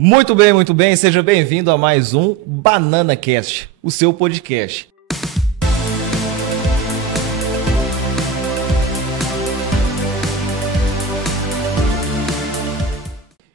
Muito bem, seja bem-vindo a mais um Banana Cast, o seu podcast.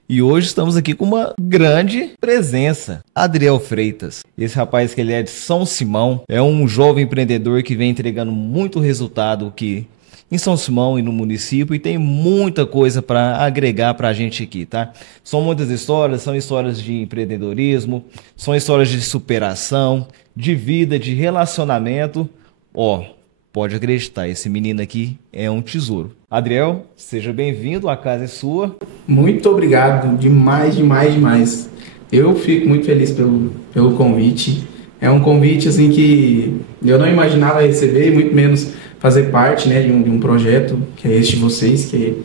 E hoje estamos aqui com uma grande presença, Adriel Freitas. Esse rapaz que ele é de São Simão, é um jovem empreendedor que vem entregando muito resultado aqui em São Simão e no município, e tem muita coisa para agregar para a gente aqui, tá? São muitas histórias, são histórias de empreendedorismo, são histórias de superação, de vida, de relacionamento. Ó, pode acreditar, esse menino aqui é um tesouro. Adriel, seja bem-vindo, a casa é sua. Muito obrigado, demais. Eu fico muito feliz pelo convite. É um convite assim que eu não imaginava receber, muito menos fazer parte, né, de um projeto que é este de vocês, que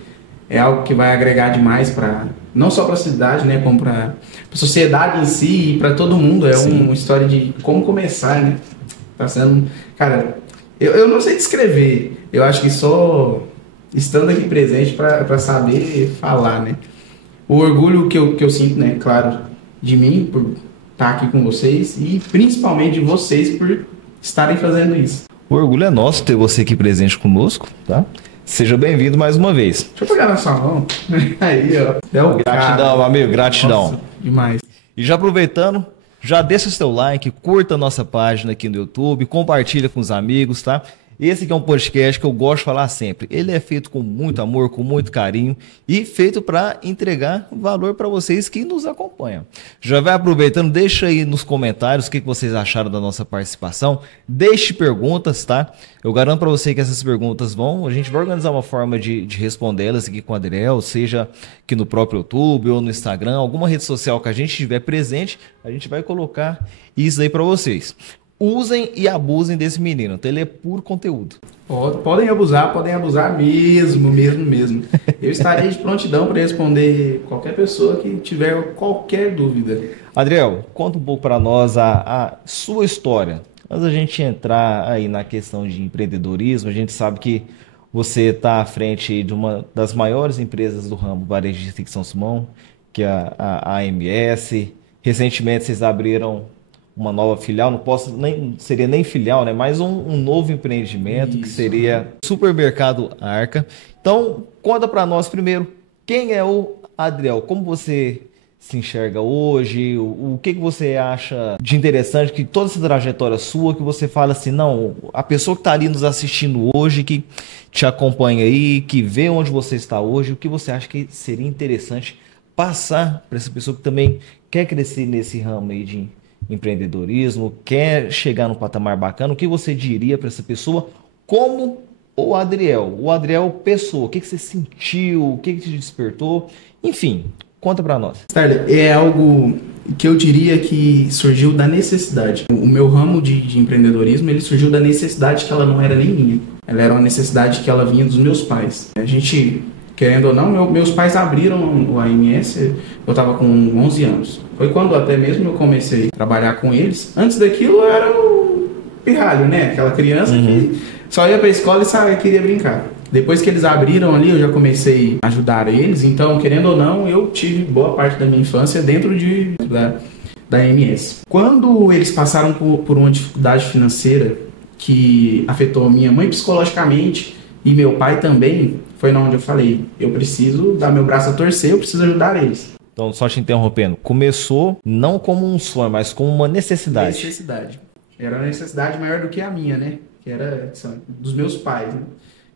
é algo que vai agregar demais para não só para a cidade, né, como para a sociedade em si e para todo mundo. É uma história de como começar, né? Tá sendo, cara, eu não sei descrever. Eu acho que só estando aqui presente para saber falar, né? O orgulho que eu sinto, né, claro, de mim por estar aqui com vocês e principalmente de vocês por estarem fazendo isso. O orgulho é nosso ter você aqui presente conosco, tá? Seja bem-vindo mais uma vez. Deixa eu pegar na sua mão. Aí, ó. Gratidão, amigo, gratidão. Nossa, demais. E já aproveitando, já deixa o seu like, curta a nossa página aqui no YouTube, compartilha com os amigos, tá? Esse aqui é um podcast que eu gosto de falar sempre. Ele é feito com muito amor, com muito carinho e feito para entregar valor para vocês que nos acompanham. Já vai aproveitando, deixa aí nos comentários o que vocês acharam da nossa participação. Deixe perguntas, tá? Eu garanto para você que essas perguntas a gente vai organizar uma forma de respondê-las aqui com o Adriel, seja aqui no próprio YouTube ou no Instagram, alguma rede social que a gente tiver presente, a gente vai colocar isso aí para vocês. Usem e abusem desse menino, então ele é puro conteúdo. Podem abusar mesmo. Eu estarei de prontidão para responder qualquer pessoa que tiver qualquer dúvida. Adriel, conta um pouco para nós a sua história. Antes da gente entrar aí na questão de empreendedorismo, a gente sabe que você está à frente de uma das maiores empresas do ramo varejista de São Simão, que é a AMS. Recentemente vocês abriram uma nova filial, seria nem filial, né? Mas um novo empreendimento. Isso, que seria Supermercado Arca. Então, conta para nós primeiro, quem é o Adriel? Como você se enxerga hoje? O que você acha de interessante, que toda essa trajetória sua, que você fala assim, não, a pessoa que está ali nos assistindo hoje, que te acompanha aí, que vê onde você está hoje, o que você acha que seria interessante passar para essa pessoa que também quer crescer nesse ramo aí de empreendedorismo, quer chegar num patamar bacana? O que você diria para essa pessoa como o Adriel pessoa? O que você sentiu? O que te despertou? Enfim, conta para nós. É algo que eu diria que surgiu da necessidade. O meu ramo de empreendedorismo, ele surgiu da necessidade que ela não era nem minha. Ela era uma necessidade que ela vinha dos meus pais. A gente, querendo ou não, meus pais abriram o AMS, eu estava com 11 anos. Foi quando até mesmo eu comecei a trabalhar com eles. Antes daquilo eu era o pirralho, né? Aquela criança que só ia para a escola e queria brincar. Depois que eles abriram ali, eu já comecei a ajudar eles. Então, querendo ou não, eu tive boa parte da minha infância dentro da AMS. Quando eles passaram por uma dificuldade financeira que afetou a minha mãe psicologicamente e meu pai também, foi onde eu falei, eu preciso dar meu braço a torcer, eu preciso ajudar eles. Então, só te interrompendo, começou não como um sonho, mas como uma necessidade. Necessidade. Era uma necessidade maior do que a minha, né? Que era dos meus pais, né?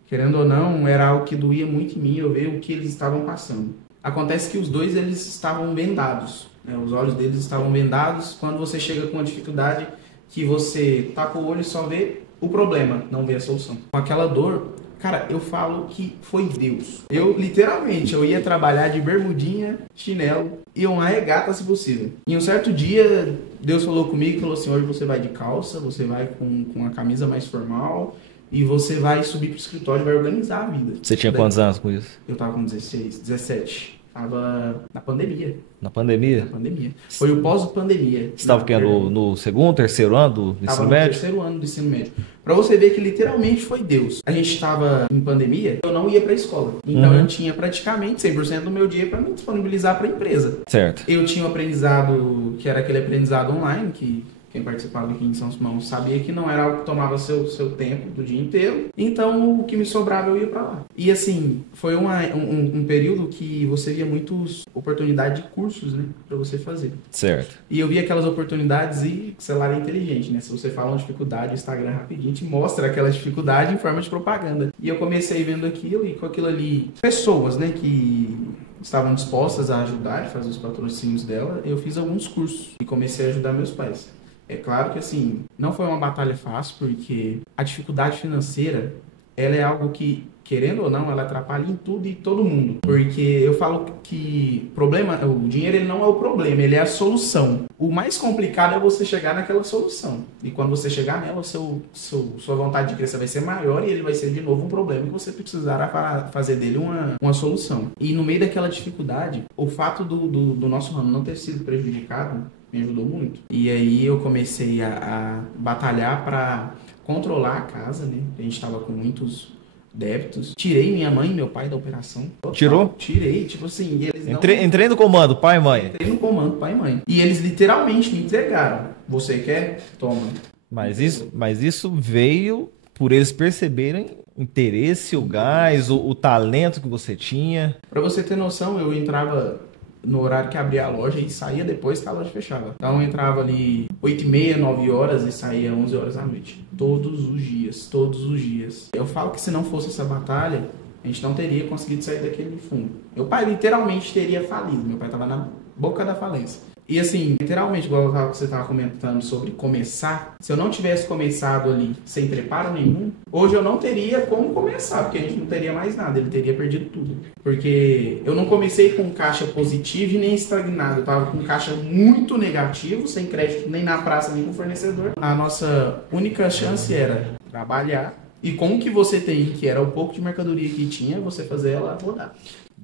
Querendo ou não, era algo que doía muito em mim, eu ver o que eles estavam passando. Acontece que os dois, eles estavam vendados, né? Os olhos deles estavam vendados. Quando você chega com uma dificuldade que você tapa o olho e só vê o problema, não vê a solução. Com aquela dor, cara, eu falo que foi Deus. Eu, literalmente, eu ia trabalhar de bermudinha, chinelo e uma regata, se possível. E um certo dia, Deus falou comigo e falou assim, hoje você vai de calça, você vai com a camisa mais formal e você vai subir pro escritório e vai organizar a vida. Você tinha quantos anos com isso? Eu tava com 16, 17. Tava na pandemia. Na pandemia? Na pandemia. Foi o pós-pandemia. Você estava no segundo, terceiro ano do ensino médio? No terceiro ano do ensino médio. Pra você ver que literalmente foi Deus. A gente estava em pandemia, eu não ia pra escola. Então eu tinha praticamente 100% do meu dia para me disponibilizar para a empresa. Certo. Eu tinha um aprendizado, que era aquele aprendizado online, que quem participava aqui em São Simão sabia que não era algo que tomava seu tempo do dia inteiro. Então o que me sobrava eu ia para lá. E assim, foi um período que você via muitas oportunidades de cursos, né, para você fazer. Certo. E eu via aquelas oportunidades e o celular é inteligente, né? Se você fala uma dificuldade, o Instagram rapidinho te mostra aquela dificuldade em forma de propaganda. E eu comecei vendo aquilo e com aquilo ali, pessoas, né, que estavam dispostas a ajudar, a fazer os patrocínios dela, eu fiz alguns cursos e comecei a ajudar meus pais. É claro que assim, não foi uma batalha fácil, porque a dificuldade financeira, ela é algo que, querendo ou não, ela atrapalha em tudo e todo mundo. Porque eu falo que o dinheiro ele não é o problema, ele é a solução. O mais complicado é você chegar naquela solução. E quando você chegar nela, sua vontade de crescer vai ser maior e ele vai ser de novo um problema que você precisará fazer dele uma solução. E no meio daquela dificuldade, o fato do nosso ramo não ter sido prejudicado me ajudou muito. E aí eu comecei a batalhar para controlar a casa, né? A gente estava com muitos débitos. Tirei minha mãe e meu pai da operação. Total. Tirou? Tirei, tipo assim, e eles Entrei no comando, pai e mãe. Entrei no comando, pai e mãe. E eles literalmente me entregaram. Você quer? Toma. Mas isso veio por eles perceberem o interesse, o gás, o talento que você tinha. Pra você ter noção, eu entrava no horário que abria a loja e saía depois que a loja fechava. Então eu entrava ali 8h30, 9 horas e saía 11 horas da noite. Todos os dias, todos os dias. Eu falo que se não fosse essa batalha, a gente não teria conseguido sair daquele fundo. Meu pai literalmente teria falido. Meu pai estava na boca da falência. E assim, literalmente, igual você estava comentando sobre começar, se eu não tivesse começado ali sem preparo nenhum, hoje eu não teria como começar, porque a gente não teria mais nada, ele teria perdido tudo. Porque eu não comecei com caixa positivo e nem estagnado, eu estava com caixa muito negativo, sem crédito nem na praça, nem com fornecedor. A nossa única chance era trabalhar e com o que você tem, que era o pouco de mercadoria que tinha, você fazer ela rodar.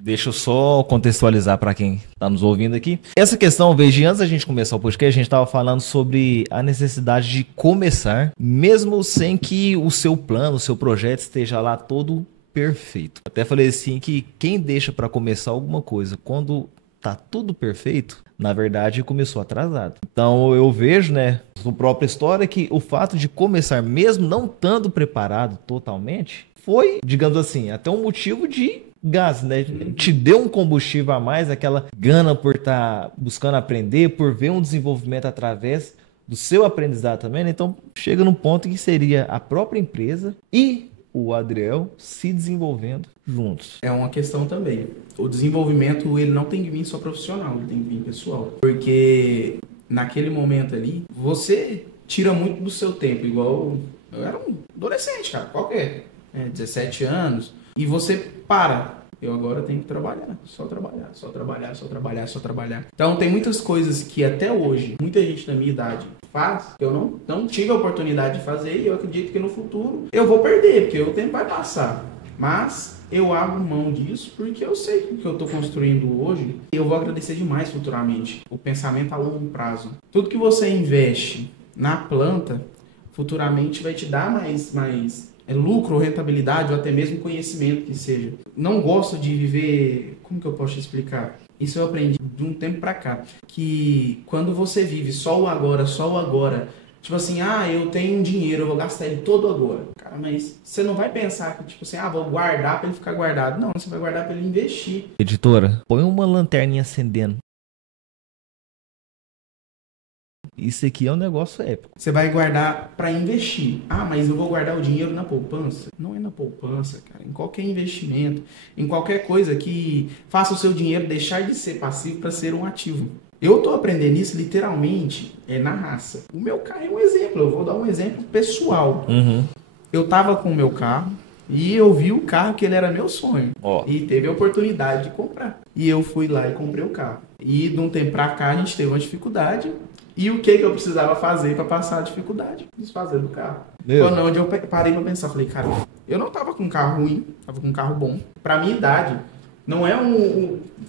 Deixa eu só contextualizar para quem está nos ouvindo aqui. Essa questão, veja, antes da gente começar o podcast, a gente estava falando sobre a necessidade de começar, mesmo sem que o seu plano, o seu projeto esteja lá todo perfeito. Até falei assim que quem deixa para começar alguma coisa quando tá tudo perfeito, na verdade começou atrasado. Então eu vejo, né, na própria história, que o fato de começar mesmo não estando preparado totalmente, foi, digamos assim, até um motivo de gás, né? Te deu um combustível a mais, aquela gana por estar buscando aprender, por ver um desenvolvimento através do seu aprendizado também, né? Então chega num ponto que seria a própria empresa e o Adriel se desenvolvendo juntos. É uma questão também. O desenvolvimento, ele não tem que vir só profissional, ele tem que vir pessoal. Porque naquele momento ali, você tira muito do seu tempo, igual eu era um adolescente, cara, qualquer, 17 anos, e você para. Eu agora tenho que trabalhar, só trabalhar, só trabalhar, só trabalhar, só trabalhar. Então tem muitas coisas que até hoje, muita gente da minha idade faz, que eu não tive a oportunidade de fazer, e eu acredito que no futuro eu vou perder, porque o tempo vai passar. Mas eu abro mão disso porque eu sei que o que eu estou construindo hoje, eu vou agradecer demais futuramente. O pensamento a longo prazo. Tudo que você investe na planta, futuramente vai te dar mais lucro, rentabilidade ou até mesmo conhecimento que seja. Não gosto de viver... Como que eu posso te explicar? Isso eu aprendi de um tempo pra cá. Que quando você vive só o agora... Tipo assim, eu tenho um dinheiro, eu vou gastar ele todo agora. Cara, mas você não vai pensar que, tipo assim, vou guardar pra ele ficar guardado. Não, você vai guardar pra ele investir. Editora, põe uma lanterninha acendendo. Isso aqui é um negócio épico. Você vai guardar para investir. Mas eu vou guardar o dinheiro na poupança. Não é na poupança, cara. Em qualquer investimento, em qualquer coisa que faça o seu dinheiro deixar de ser passivo para ser um ativo. Eu tô aprendendo isso literalmente na raça. O meu carro é um exemplo. Eu vou dar um exemplo pessoal. Eu tava com o meu carro e eu vi o carro que ele era meu sonho. E teve a oportunidade de comprar. E eu fui lá e comprei o carro. E de um tempo pra cá a gente teve uma dificuldade. E o que eu precisava fazer para passar a dificuldade? Desfazer do carro. Quando onde eu parei para pensar, falei, cara, eu não tava com um carro ruim, tava com um carro bom. Pra minha idade, não é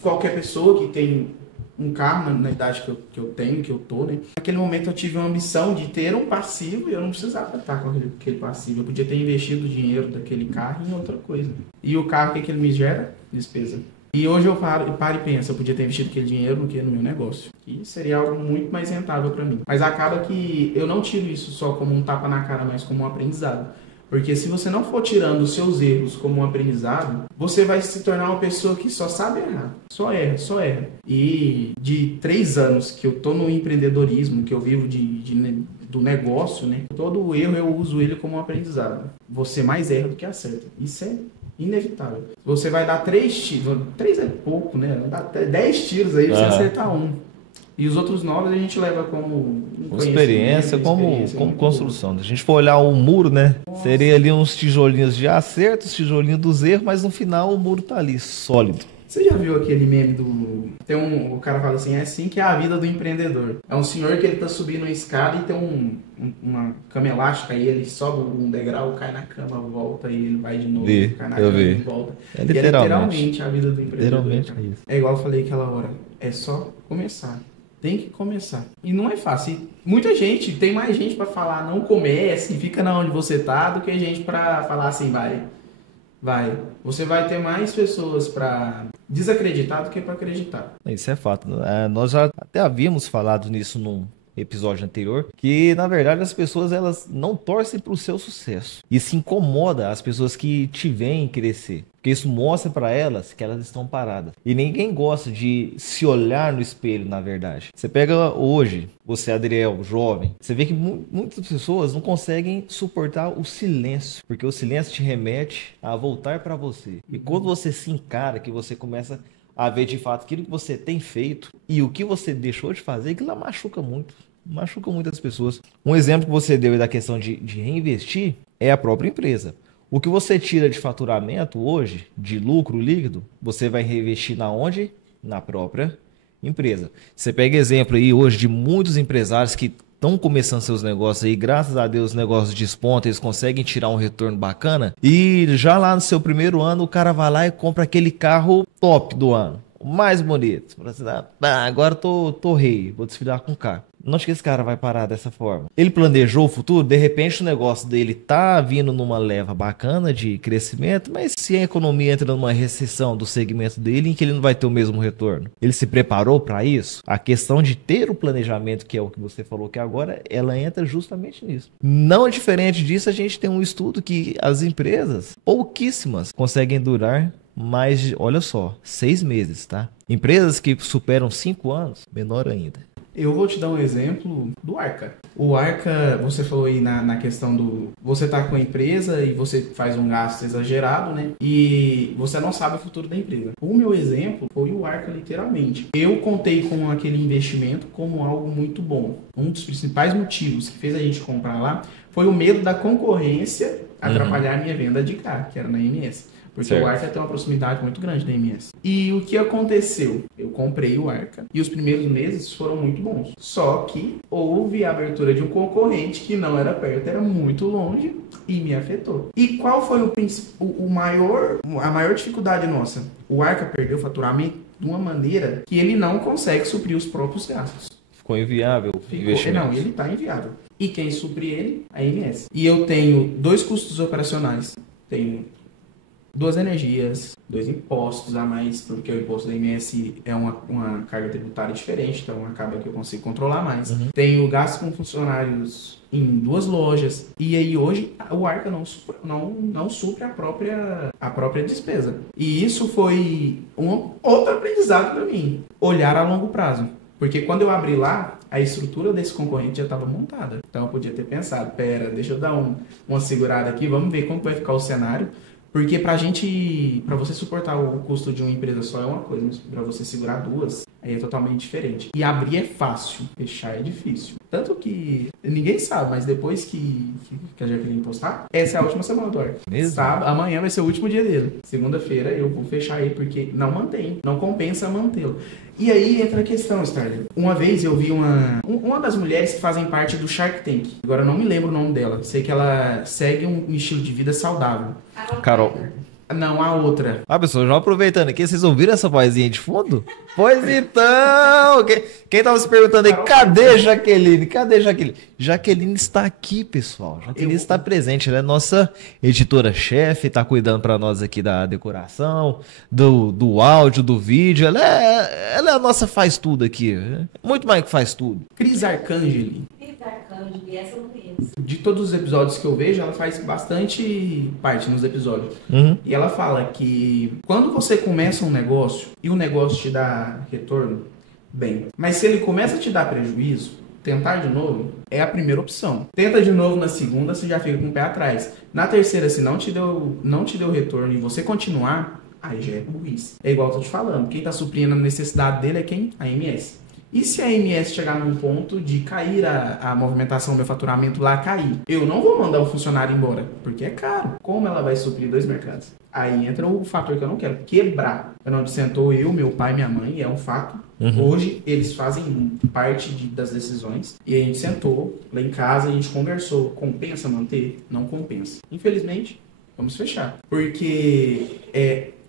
qualquer pessoa que tem um carro na idade que eu tenho, que eu tô, né? Naquele momento eu tive uma ambição de ter um passivo e eu não precisava estar com aquele passivo. Eu podia ter investido o dinheiro daquele carro em outra coisa. E o carro, o que ele me gera? Despesa. E hoje eu paro e penso, eu podia ter investido aquele dinheiro no meu negócio. Que seria algo muito mais rentável para mim. Mas acaba que eu não tiro isso só como um tapa na cara, mas como um aprendizado. Porque se você não for tirando os seus erros como um aprendizado, você vai se tornar uma pessoa que só sabe errar. Só erra, só erra. E de 3 anos que eu tô no empreendedorismo, que eu vivo do negócio, né? Todo erro eu uso ele como um aprendizado. Você mais erra do que acerta. Isso é inevitável. Você vai dar 3 tiros, 3 é pouco, né? Vai dar 10 tiros aí pra você acertar um. E os outros 9 a gente leva como experiência, como construção. Se a gente for olhar o muro, né? Nossa. Seria ali uns tijolinhos de acerto, os tijolinhos dos erros, mas no final o muro tá ali, sólido. Você já viu aquele meme o cara fala assim, é assim que é a vida do empreendedor. É um senhor que ele tá subindo uma escada e tem uma cama elástica, aí ele sobe um degrau, cai na cama, volta e ele vai de novo, cai na cama e volta. É literalmente a vida do empreendedor. Literalmente é isso. É igual eu falei aquela hora, é só começar. Tem que começar. E não é fácil. Muita gente, tem mais gente para falar não comece, fica na onde você tá, do que gente para falar assim, vai. Você vai ter mais pessoas para desacreditar do que para acreditar. Isso é fato. Nós já até havíamos falado nisso num episódio anterior, que na verdade as pessoas elas não torcem para o seu sucesso e se incomoda as pessoas que te veem crescer, porque isso mostra para elas que elas estão paradas. E ninguém gosta de se olhar no espelho, na verdade. Você pega hoje, você Adriel, jovem, você vê que muitas pessoas não conseguem suportar o silêncio, porque o silêncio te remete a voltar para você. E quando você se encara, que você começa a ver de fato aquilo que você tem feito e o que você deixou de fazer, aquilo lá machuca muito. Machuca muitas pessoas. Um exemplo que você deu da questão de reinvestir é a própria empresa. O que você tira de faturamento hoje, de lucro líquido, você vai reinvestir na onde? Na própria empresa. Você pega exemplo aí hoje de muitos empresários que estão começando seus negócios aí, graças a Deus os negócios despontam, eles conseguem tirar um retorno bacana e já lá no seu primeiro ano o cara vai lá e compra aquele carro top do ano, o mais bonito. Agora tô rei, vou desfilar com o carro. Não acho que esse cara vai parar dessa forma. Ele planejou o futuro, de repente o negócio dele tá vindo numa leva bacana de crescimento, mas se a economia entra numa recessão do segmento dele, em que ele não vai ter o mesmo retorno, ele se preparou para isso? A questão de ter o planejamento, que é o que você falou que agora, ela entra justamente nisso. Não diferente disso, a gente tem um estudo que as empresas, pouquíssimas, conseguem durar mais de, olha só, 6 meses, tá? Empresas que superam 5 anos, menor ainda. Eu vou te dar um exemplo do Arca. O Arca, você falou aí na questão do... Você tá com a empresa e você faz um gasto exagerado, né? E você não sabe o futuro da empresa. O meu exemplo foi o Arca, literalmente. Eu contei com aquele investimento como algo muito bom. Um dos principais motivos que fez a gente comprar lá foi o medo da concorrência atrapalhar a minha venda de carro, que era na MS. Porque certo. O Arca tem uma proximidade muito grande da MS. E o que aconteceu? Eu comprei o Arca e os primeiros meses foram muito bons. Só que houve a abertura de um concorrente que não era perto, era muito longe e me afetou. E qual foi a maior dificuldade nossa? O Arca perdeu o faturamento de uma maneira que ele não consegue suprir os próprios gastos. Ficou inviável o investimento. Não, ele está inviável. E quem supre ele? A MS. E eu tenho 2 custos operacionais. Tenho 2 energias, 2 impostos a mais, porque o imposto da MS é uma carga tributária diferente, então acaba que eu consigo controlar mais. Tenho gastos com funcionários em 2 lojas, e aí hoje o Arca não supre a própria despesa. E isso foi outro aprendizado para mim, olhar a longo prazo. Porque quando eu abri lá, a estrutura desse concorrente já estava montada. Então eu podia ter pensado, deixa eu dar uma segurada aqui, vamos ver como vai ficar o cenário. Porque para você suportar o custo de uma empresa só é uma coisa, mas para você segurar 2, aí é totalmente diferente. E abrir é fácil, fechar é difícil. Tanto que ninguém sabe, mas depois que a Jaqueline postar, essa é a última semana do Arca. Amanhã vai ser o último dia dele. Segunda-feira eu vou fechar ele porque não compensa mantê-lo. E aí entra a questão, Starler. Uma vez eu vi uma das mulheres que fazem parte do Shark Tank. Agora eu não me lembro o nome dela. Sei que ela segue um estilo de vida saudável. Carol. Não, a outra. Ah, pessoal, já aproveitando aqui, vocês ouviram essa vozinha de fundo? Pois então! Quem tava se perguntando aí, cadê Jaqueline? Cadê Jaqueline? Jaqueline está aqui, pessoal. Jaqueline está presente. Ela é nossa editora-chefe, está cuidando para nós aqui da decoração, do áudio, do vídeo. Ela é a nossa faz tudo aqui. Muito mais que faz tudo. Cris Arcangeli. Essa eu não conheço. De todos os episódios que eu vejo, ela faz bastante parte nos episódios. E ela fala que quando você começa um negócio e o negócio te dá retorno, bem. Mas se ele começa a te dar prejuízo, tentar de novo é a primeira opção. Tenta de novo na segunda, você já fica com o pé atrás. Na terceira, se não te deu retorno e você continuar, aí já é burrice. É igual eu tô te falando. Quem tá suprindo a necessidade dele é quem? A MS. E se a MS chegar num ponto de cair a movimentação, meu faturamento lá cair, eu não vou mandar o funcionário embora, porque é caro. Como ela vai suprir dois mercados? Aí entra o fator que eu não quero, quebrar. Onde sentou eu, meu pai, minha mãe, é um fato. Hoje eles fazem parte das decisões. E a gente sentou lá em casa, a gente conversou. Compensa manter? Não compensa. Infelizmente, vamos fechar. Porque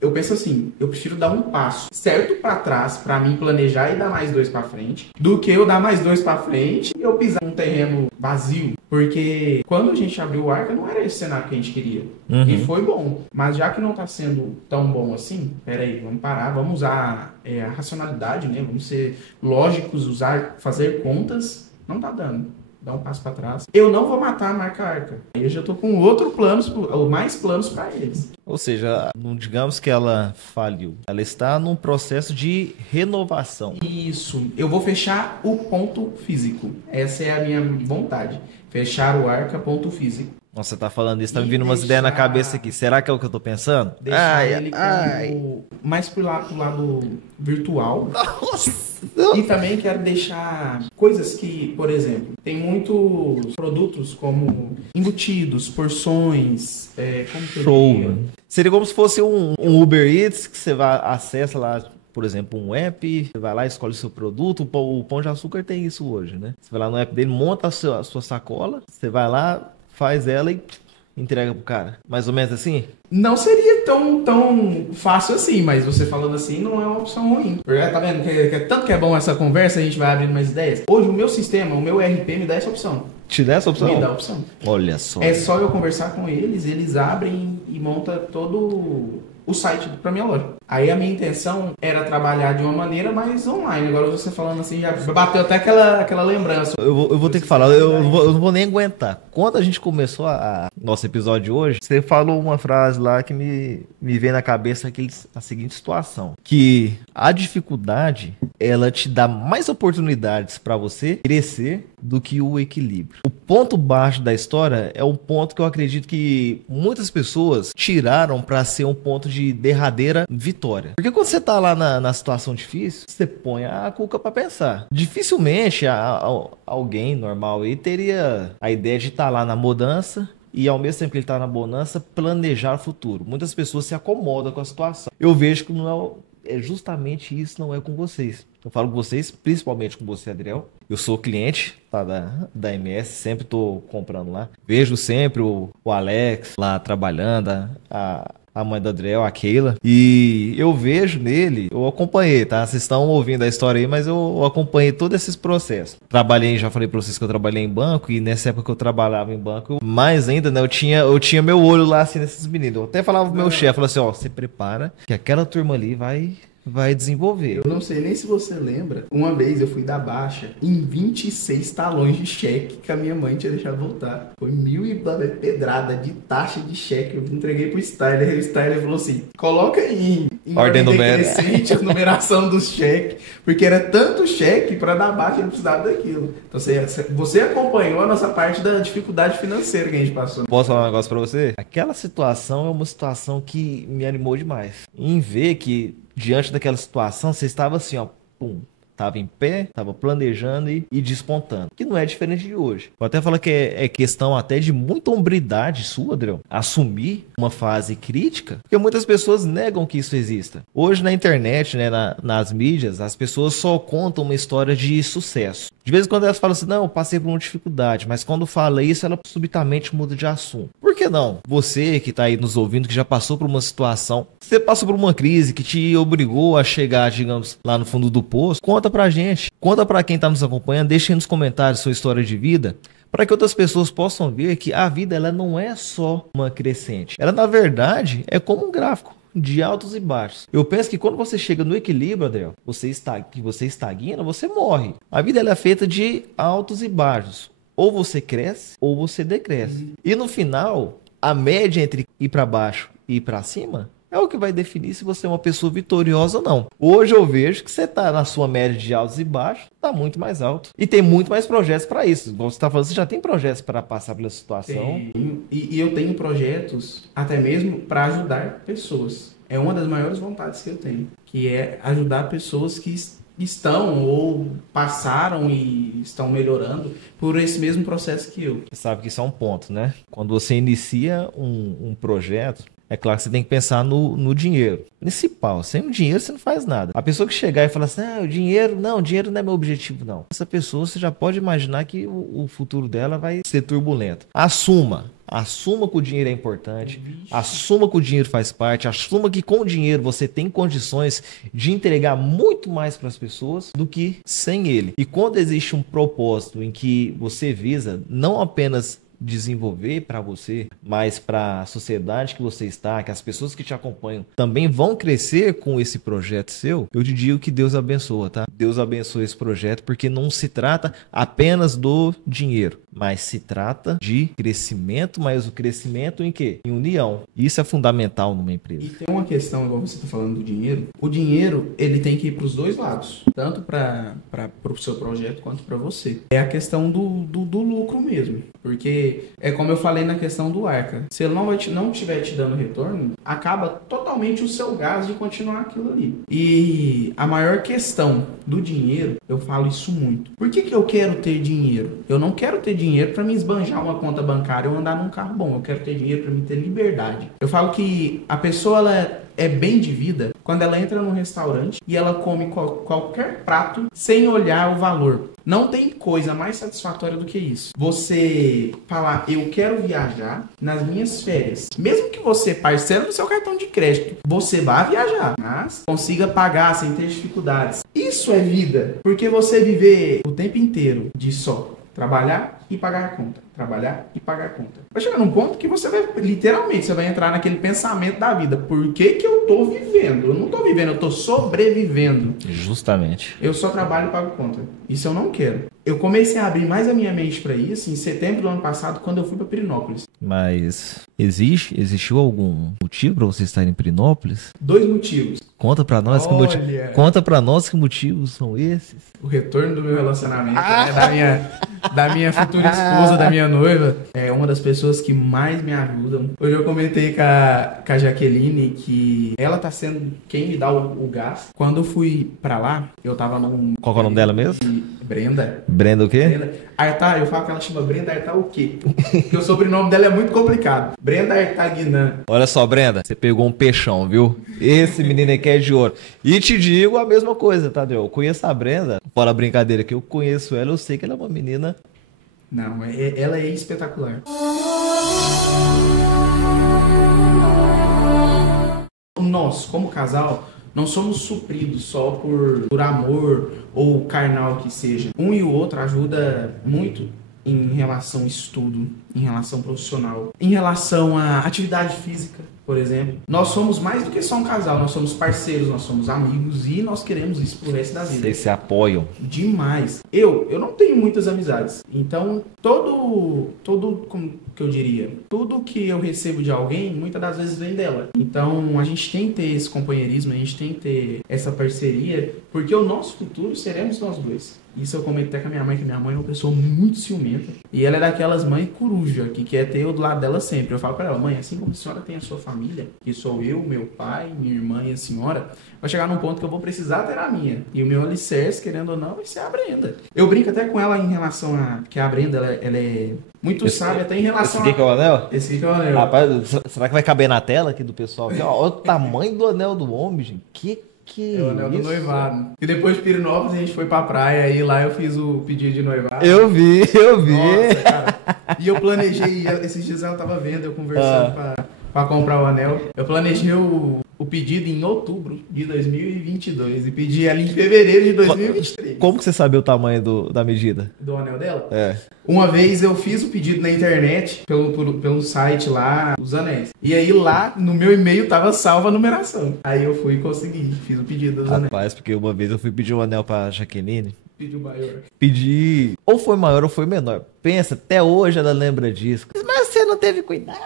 eu penso assim, eu prefiro dar um passo certo para trás para mim planejar e dar mais dois para frente, do que eu dar mais dois para frente e eu pisar num terreno vazio. Porque quando a gente abriu o Arca, não era esse cenário que a gente queria. E foi bom. Mas já que não tá sendo tão bom assim, peraí, vamos parar, vamos usar a racionalidade, né? Vamos ser lógicos, fazer contas. Não tá dando. Dá um passo para trás. Eu não vou matar a marca Arca. Aí eu já tô com outro plano, ou mais planos para eles. Ou seja, não digamos que ela faliu. Ela está num processo de renovação. Isso. Eu vou fechar o ponto físico. Essa é a minha vontade. Fechar o Arca ponto físico. Nossa, você tá falando isso, tá me vindo umas ideias na cabeça aqui. Será que é o que eu tô pensando? Deixar ele mais pro lado virtual. Nossa! E também quero deixar coisas que, por exemplo, tem muitos produtos como embutidos, porções, como show. Seria como se fosse um Uber Eats que você vai acessa lá, por exemplo, um app, você vai lá, escolhe o seu produto. O Pão de Açúcar tem isso hoje, né? Você vai lá no app dele, monta a sua sacola, você vai lá, faz ela e entrega pro cara. Mais ou menos assim? Não seria tão fácil assim, mas você falando assim não é uma opção ruim. Tá vendo tanto que é bom essa conversa, a gente vai abrindo mais ideias. Hoje o meu sistema, o meu ERP me dá essa opção. Te dá essa opção? Me dá a opção. Olha só. É só eu conversar com eles abrem e montam todo o site para minha loja. Aí a minha intenção era trabalhar de uma maneira mais online. Agora você falando assim, já bateu até aquela lembrança. Eu vou ter que falar, eu não vou nem aguentar. Quando a gente começou nosso episódio de hoje, você falou uma frase lá que me veio na cabeça a seguinte situação. Que a dificuldade, ela te dá mais oportunidades para você crescer do que o equilíbrio. O ponto baixo da história é um ponto que eu acredito que muitas pessoas tiraram para ser um ponto de derradeira vitória. Porque quando você tá lá na situação difícil, você põe a cuca para pensar. Dificilmente alguém normal aí teria a ideia de estar lá na mudança e ao mesmo tempo que ele está na bonança, planejar o futuro. Muitas pessoas se acomodam com a situação. Eu vejo que não é justamente isso, não é com vocês. Eu falo com vocês, principalmente com você, Adriel. Eu sou cliente da MS, sempre estou comprando lá. Vejo sempre o Alex lá trabalhando, a mãe do Adriel, a Keila. E eu vejo nele, eu acompanhei, tá? Vocês estão ouvindo a história aí, mas eu acompanhei todos esses processos. Trabalhei, já falei pra vocês que eu trabalhei em banco, e nessa época que eu trabalhava em banco, mais ainda, né? Eu tinha meu olho lá, assim, nesses meninos. Eu até falava pro meu chefe, falava assim, ó, você prepara que aquela turma ali vai desenvolver. Eu não sei nem se você lembra. Uma vez eu fui dar baixa em 26 talões de cheque que a minha mãe tinha deixado voltar. Foi 1.000 e pedrada de taxa de cheque. Eu entreguei pro Styler. E o Styler falou assim, coloca em ordem decrescente a numeração dos cheques. Porque era tanto cheque para dar baixa, ele precisava daquilo. Então você acompanhou a nossa parte da dificuldade financeira que a gente passou. Posso falar um negócio pra você? Aquela situação é uma situação que me animou demais. Em ver que diante daquela situação, você estava assim, ó, pum, estava em pé, estava planejando e despontando. Que não é diferente de hoje. Eu até falo que é questão até de muita hombridade sua, Adriel, assumir uma fase crítica, porque muitas pessoas negam que isso exista. Hoje na internet, né, nas mídias, as pessoas só contam uma história de sucesso. De vez em quando elas falam assim, não, eu passei por uma dificuldade, mas quando fala isso, ela subitamente muda de assunto. Por que não? Você que tá aí nos ouvindo, que já passou por uma situação, você passou por uma crise que te obrigou a chegar, digamos, lá no fundo do poço, conta pra gente. Conta pra quem tá nos acompanhando, deixa aí nos comentários sua história de vida, para que outras pessoas possam ver que a vida ela não é só uma crescente. Ela, na verdade, é como um gráfico de altos e baixos. Eu penso que quando você chega no equilíbrio, Adriel, que você estagna, você morre. A vida ela é feita de altos e baixos. Ou você cresce, ou você decresce. E no final, a média entre ir para baixo e ir para cima é o que vai definir se você é uma pessoa vitoriosa ou não. Hoje eu vejo que você está na sua média de altos e baixos, está muito mais alto. E tem muito mais projetos para isso. Igual você está falando, você já tem projetos para passar pela situação. E eu tenho projetos até mesmo para ajudar pessoas. É uma das maiores vontades que eu tenho, que é ajudar pessoas que estão ou passaram e estão melhorando por esse mesmo processo que eu. Você sabe que isso é um ponto, né? Quando você inicia um projeto, é claro que você tem que pensar no dinheiro. Principal, sem o dinheiro você não faz nada. A pessoa que chegar e falar assim, o dinheiro não é meu objetivo, não. Essa pessoa, você já pode imaginar que o futuro dela vai ser turbulento. Assuma que o dinheiro é importante, assuma que o dinheiro faz parte, assuma que com o dinheiro você tem condições de entregar muito mais para as pessoas do que sem ele. E quando existe um propósito em que você visa não apenas desenvolver para você, mas para a sociedade que você está, que as pessoas que te acompanham também vão crescer com esse projeto seu, eu te digo que Deus abençoa, tá? Deus abençoa esse projeto porque não se trata apenas do dinheiro, mas se trata de crescimento, mas o crescimento em quê? Em união. Isso é fundamental numa empresa. E tem uma questão, igual você está falando do dinheiro. O dinheiro, ele tem que ir para os dois lados, tanto para o seu projeto quanto para você. É a questão do lucro mesmo, porque é como eu falei na questão do Arca. Se ele não estiver te dando retorno, acaba totalmente o seu gás de continuar aquilo ali. E a maior questão do dinheiro, eu falo isso muito. Por que eu quero ter dinheiro? Eu não quero ter dinheiro para me esbanjar uma conta bancária ou andar num carro bom. Eu quero ter dinheiro para me ter liberdade. Eu falo que a pessoa ela é bem de vida quando ela entra num restaurante e ela come qualquer prato sem olhar o valor. Não tem coisa mais satisfatória do que isso. Você falar, eu quero viajar nas minhas férias. Mesmo que você parcele no seu cartão de crédito, você vá viajar, mas consiga pagar sem ter dificuldades. Isso é vida. Porque você viver o tempo inteiro de só trabalhar e pagar a conta. Trabalhar e pagar a conta. Vai chegar num ponto que você vai, literalmente, você vai entrar naquele pensamento da vida. Por que eu tô vivendo? Eu não tô vivendo, eu tô sobrevivendo. Justamente. Eu só trabalho e pago conta. Isso eu não quero. Eu comecei a abrir mais a minha mente para isso em setembro do ano passado, quando eu fui para Pirenópolis. Mas existiu algum motivo para você estar em Pirenópolis? 2 motivos. Conta para nós conta para nós que motivos são esses. O retorno do meu relacionamento, né, da minha futura esposa, da minha noiva, é uma das pessoas que mais me ajudam. Hoje eu comentei com a Jaqueline que ela tá sendo quem me dá o gás. Quando eu fui pra lá, eu tava num... Qual é o nome dela mesmo? Brenda. Brenda o quê? Brenda. Artar, eu falo que ela chama Brenda Artar o quê? Porque o sobrenome dela é muito complicado. Brenda Artagnan. Olha só, Brenda, você pegou um peixão, viu? Esse menino aqui é de ouro. E te digo a mesma coisa, tá, Adriel? Eu conheço a Brenda, fora a brincadeira que eu conheço ela, eu sei que ela é uma menina... Não, ela é espetacular. Nós, como casal, não somos supridos só por amor ou carnal que seja. Um e o outro ajuda muito em relação ao estudo, em relação profissional, em relação à atividade física, por exemplo. Nós somos mais do que só um casal, nós somos parceiros, nós somos amigos e nós queremos isso pro resto da vida. Vocês se apoiam. Demais. Eu não tenho muitas amizades, então como que eu diria, tudo que eu recebo de alguém, muitas das vezes vem dela. Então a gente tem que ter esse companheirismo, a gente tem que ter essa parceria, porque o nosso futuro seremos nós dois. Isso eu comentei até com a minha mãe, que minha mãe é uma pessoa muito ciumenta. E ela é daquelas mães coruja, que quer ter eu do lado dela sempre. Eu falo pra ela, mãe, assim como a senhora tem a sua família, que sou eu, meu pai, minha irmã e a senhora, vai chegar num ponto que eu vou precisar ter a minha. E o meu alicerce, querendo ou não, vai ser a Brenda. Eu brinco até com ela em relação a... que a Brenda, ela é muito sábia até em relação esse aqui que é o anel? Esse aqui é o anel. Rapaz, será que vai caber na tela aqui do pessoal? Aqui, ó, olha o tamanho do anel do homem, gente. Que Que É o anel do isso? noivado. E depois de Pirinópolis a gente foi pra praia e lá eu fiz o pedido de noivado. Eu vi. Nossa, cara. E eu planejei, esses dias ela tava vendo, eu conversando pra comprar o anel. Eu planejei o pedido em outubro de 2022 e pedi ela em fevereiro de 2023. Como que você sabia o tamanho da medida? Do anel dela? É. Uma vez eu fiz o pedido na internet, pelo site lá, os anéis. E aí lá no meu e-mail tava salva a numeração. Aí eu fui e consegui, fiz o pedido dos anéis. Rapaz, porque uma vez eu fui pedir um anel pra Jaqueline. Pediu maior. Pedi. Ou foi maior ou foi menor. Pensa, até hoje ela lembra disso. Mas você não teve cuidado.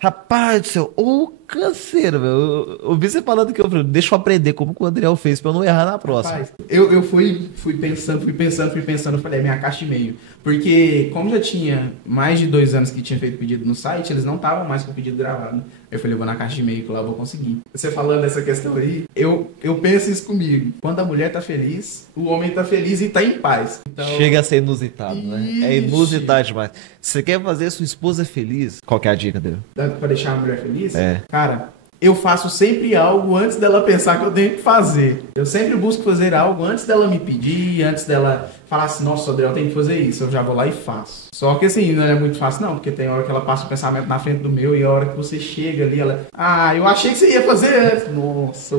Rapaz do céu, ô canseiro, velho. Eu vi você falando que eu falei, deixa eu aprender como que o Adriel fez pra eu não errar na próxima. Rapaz, eu fui pensando. Eu falei, é minha caixa e meio. Porque, como já tinha mais de 2 anos que tinha feito pedido no site, eles não estavam mais com o pedido gravado. Eu falei, eu vou na caixa de e-mail que lá eu vou conseguir. Você falando dessa questão aí, eu penso isso comigo. Quando a mulher tá feliz, o homem tá feliz e tá em paz. Então, Chega a ser inusitado, né? É Ixi. inusitado demais. Você quer fazer sua esposa feliz? Qual que é a dica dele? dá pra deixar a mulher feliz? É. Cara, eu faço sempre algo antes dela pensar que eu tenho que fazer. Eu sempre busco fazer algo antes dela me pedir, antes dela falar assim, nossa, Adriel, tem que fazer isso. Eu já vou lá e faço. Só que assim, não é muito fácil não, porque tem hora que ela passa o pensamento na frente do meu e a hora que você chega ali, ela... Ah, eu achei que você ia fazer antes. Nossa,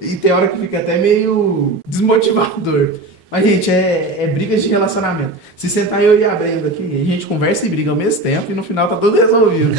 E tem hora que fica até meio desmotivador. Mas, gente, é brigas de relacionamento. Se sentar eu e a Brenda aqui, a gente conversa e briga ao mesmo tempo e no final tá tudo resolvido.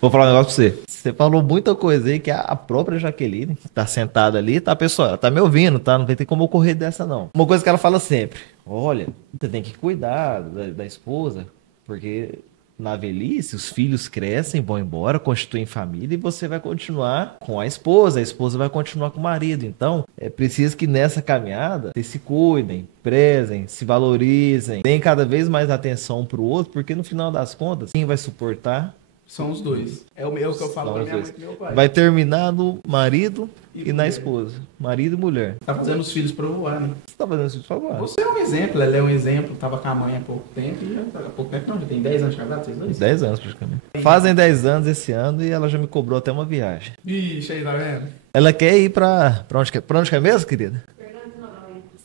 Vou falar um negócio pra você. Você falou muita coisa aí que a própria Jaqueline, que tá sentada ali, tá, pessoal, ela tá me ouvindo, tá? Não vai ter como eu correr dessa, não. Uma coisa que ela fala sempre, olha, você tem que cuidar da esposa, porque na velhice os filhos crescem, vão embora, constituem família e você vai continuar com a esposa vai continuar com o marido. Então, é preciso que nessa caminhada vocês se cuidem, prezem, se valorizem, deem cada vez mais atenção um pro outro, porque no final das contas, quem vai suportar São os dois. É o que eu falo pra minha mãe e meu pai. vai terminar no marido e na esposa. Marido e mulher. Tá fazendo os filhos pra voar, né? Você tá fazendo isso, por favor? Você é um exemplo, ela é um exemplo. Tava com a mãe há pouco tempo e há pouco tempo não, já tem 10 anos de casado, vocês dois? 10 anos praticamente. Fazem 10 anos esse ano e ela já me cobrou até uma viagem. Vixe, aí tá vendo? Ela quer ir pra onde que é mesmo, querida?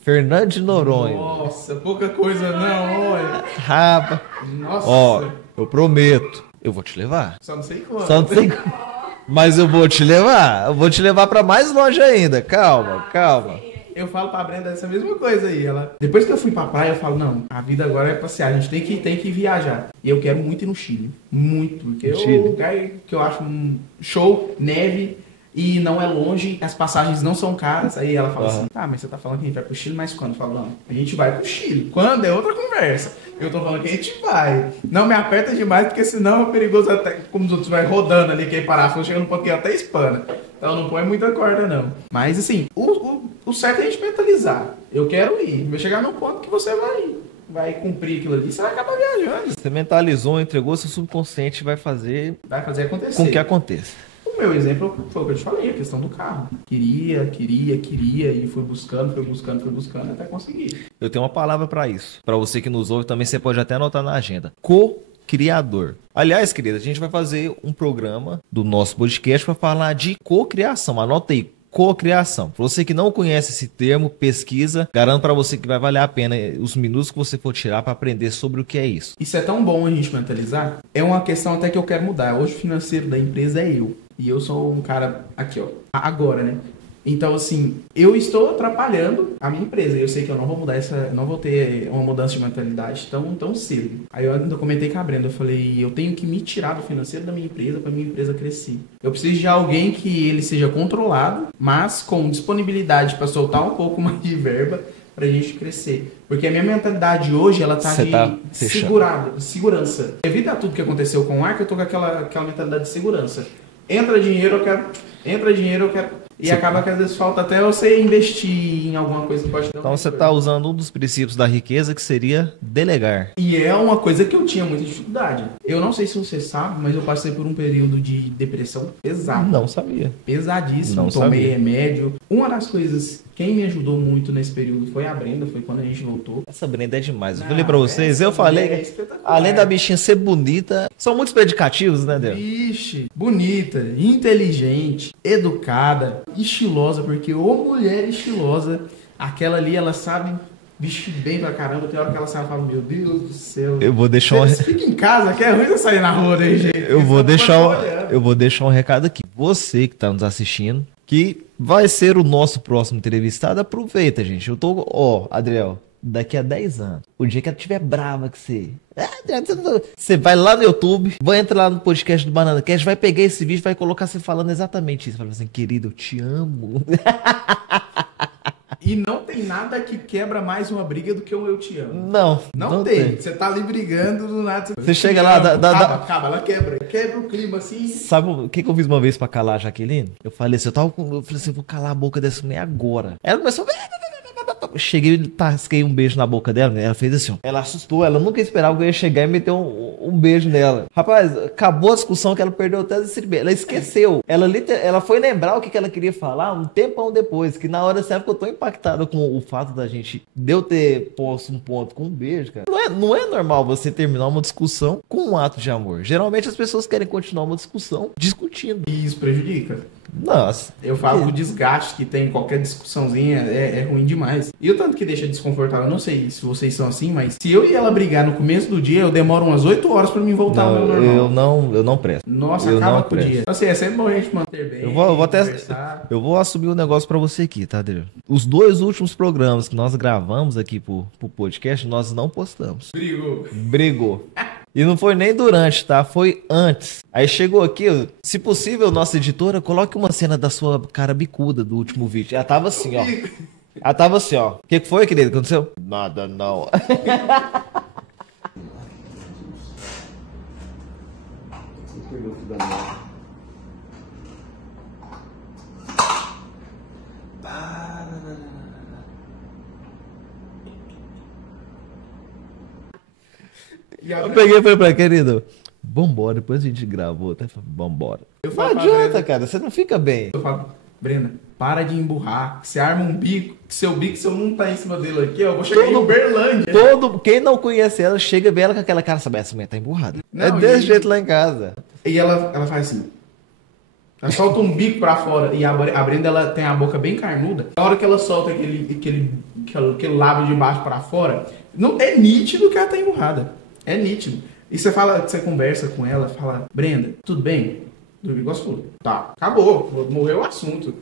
Fernando de Noronha. Nossa, pouca coisa não, olha. Rapaz. Nossa. Ó, eu prometo. Eu vou te levar. Só não sei quando. Só não sei. Mas eu vou te levar. Eu vou te levar pra mais longe ainda. Calma, calma. Eu falo pra Brenda essa mesma coisa aí. Depois que eu fui pra praia, eu falo, não, a vida agora é passear, a gente tem que viajar. E eu quero muito ir no Chile. Muito. Porque é um lugar que eu acho um show, neve, e não é longe, as passagens não são caras. Aí ela fala assim, mas você tá falando que a gente vai pro Chile, mas quando? Eu falo, não, a gente vai pro Chile. Quando? É outra conversa. Eu tô falando que a gente vai. Não me aperta demais, porque senão é perigoso até, como os outros vai rodando ali, que aí parar, chega no pouquinho até espana. Então não põe muita corda, não. Mas assim, o certo é a gente mentalizar. Eu quero ir. Vai chegar num ponto que você vai cumprir aquilo ali, você vai acabar viajando. Você mentalizou, entregou, seu subconsciente vai fazer acontecer. com que aconteça. O meu exemplo foi o que eu te falei, a questão do carro. Queria, e fui buscando, até conseguir. Eu tenho uma palavra para isso. Para você que nos ouve, também você pode até anotar na agenda. Co-criador. Aliás, querida, a gente vai fazer um programa do nosso podcast para falar de cocriação. Anota aí, cocriação. Para você que não conhece esse termo, pesquisa. Garanto para você que vai valer a pena os minutos que você for tirar para aprender sobre o que é isso. Isso é tão bom a gente mentalizar. É uma questão até que eu quero mudar. Hoje o financeiro da empresa é eu. E eu sou um cara aqui, ó, agora, né? Então, assim, eu estou atrapalhando a minha empresa. Eu sei que eu não vou mudar não vou ter uma mudança de mentalidade tão cedo. Aí eu ainda comentei com a Brenda, eu falei, eu tenho que me tirar do financeiro da minha empresa para minha empresa crescer. Eu preciso de alguém que ele seja controlado, mas com disponibilidade para soltar um pouco mais de verba pra gente crescer. Porque a minha mentalidade hoje, ela tá segurança. Devido a tudo que aconteceu com o Arca, eu tô com aquela mentalidade de segurança. Entra dinheiro, eu quero. E acaba que às vezes falta até você investir em alguma coisa que pode dar. Então você está usando um dos princípios da riqueza, que seria delegar. E é uma coisa que eu tinha muita dificuldade. Eu não sei se você sabe, mas eu passei por um período de depressão pesado. Não sabia. Pesadíssimo. Não Tomei sabia. remédio. Uma das coisas, quem me ajudou muito nesse período foi a Brenda, foi quando a gente voltou. Essa Brenda é demais. Eu falei pra vocês, eu falei que além da bichinha ser bonita, são muitos predicativos, né, Deus? Vixe, bonita, inteligente, educada. estilosa, porque ô mulher estilosa, aquela ali, ela sabe vestir bem pra caramba. Tem hora que ela sabe e fala, meu Deus do céu. Eu vou deixar Você fica em casa, que é ruim você sair na rua daí, gente. eu vou deixar um recado aqui. Você que tá nos assistindo, que vai ser o nosso próximo entrevistado, aproveita, gente. Eu tô, Adriel, daqui a 10 anos, o dia que ela estiver brava com você, você vai lá no YouTube, vai entrar lá no podcast do Banana Cast, vai pegar esse vídeo, vai colocar você falando exatamente isso. Fala assim, querido, eu te amo. E não tem nada que quebra mais uma briga do que o eu te amo. Não tem. Você tá ali brigando, do nada você chega lá, acaba, ela quebra o clima assim. Sabe o que eu fiz uma vez pra calar a Jaqueline? Eu falei assim, eu falei assim, vou calar a boca dessa mulher agora. Ela começou cheguei e tasquei um beijo na boca dela, né? Ela fez assim, ó. Ela assustou, ela nunca esperava que eu ia chegar e meter um beijo nela. Rapaz, acabou a discussão que ela perdeu até esse beijo. Ela esqueceu. Ela foi lembrar o que ela queria falar um tempão depois, que na hora você ficou tão impactada com o fato de eu ter posto um ponto com um beijo, cara. Não é normal você terminar uma discussão com um ato de amor. Geralmente as pessoas querem continuar uma discussão discutindo. E isso prejudica. Nossa. Eu falo que o desgaste que tem em qualquer discussãozinha é ruim demais. E o tanto que deixa desconfortável, eu não sei se vocês são assim, mas se eu e ela brigar no começo do dia, eu demoro umas 8 horas pra me voltar ao meu normal. Eu não presto. Nossa, acaba com o dia. Assim, é sempre bom a gente manter bem. Eu vou assumir um negócio pra você aqui, tá, Adriano? Os 2 últimos programas que nós gravamos aqui pro podcast, nós não postamos. Brigou. E não foi nem durante, tá? Foi antes. Aí chegou aqui, se possível, nossa editora, coloque uma cena da sua cara bicuda do último vídeo. Ela tava assim, ó. Ela tava assim, ó. O que foi, querido? O que aconteceu? Nada, não. Eu peguei e falei pra ela, querido, vambora, depois a gente gravou, até falei, vambora. Não adianta, cara, você não fica bem. Eu falo, Brena, para de emburrar, você arma um bico, seu bico, se eu não tá em cima dele aqui, ó, eu vou chegar em Uberlândia. Quem não conhece ela, chega e vê ela com aquela cara, sabe, essa mulher tá emburrada. Não, é desse jeito lá em casa. E ela faz assim, ela solta um bico pra fora, e a Brenda, ela tem a boca bem carnuda, na hora que ela solta aquele lábio de baixo pra fora, não, é nítido que ela tá emburrada. É nítido. E você conversa com ela, fala, Brenda, tudo bem? Dormi gostoso. Tá, acabou. Morreu o assunto.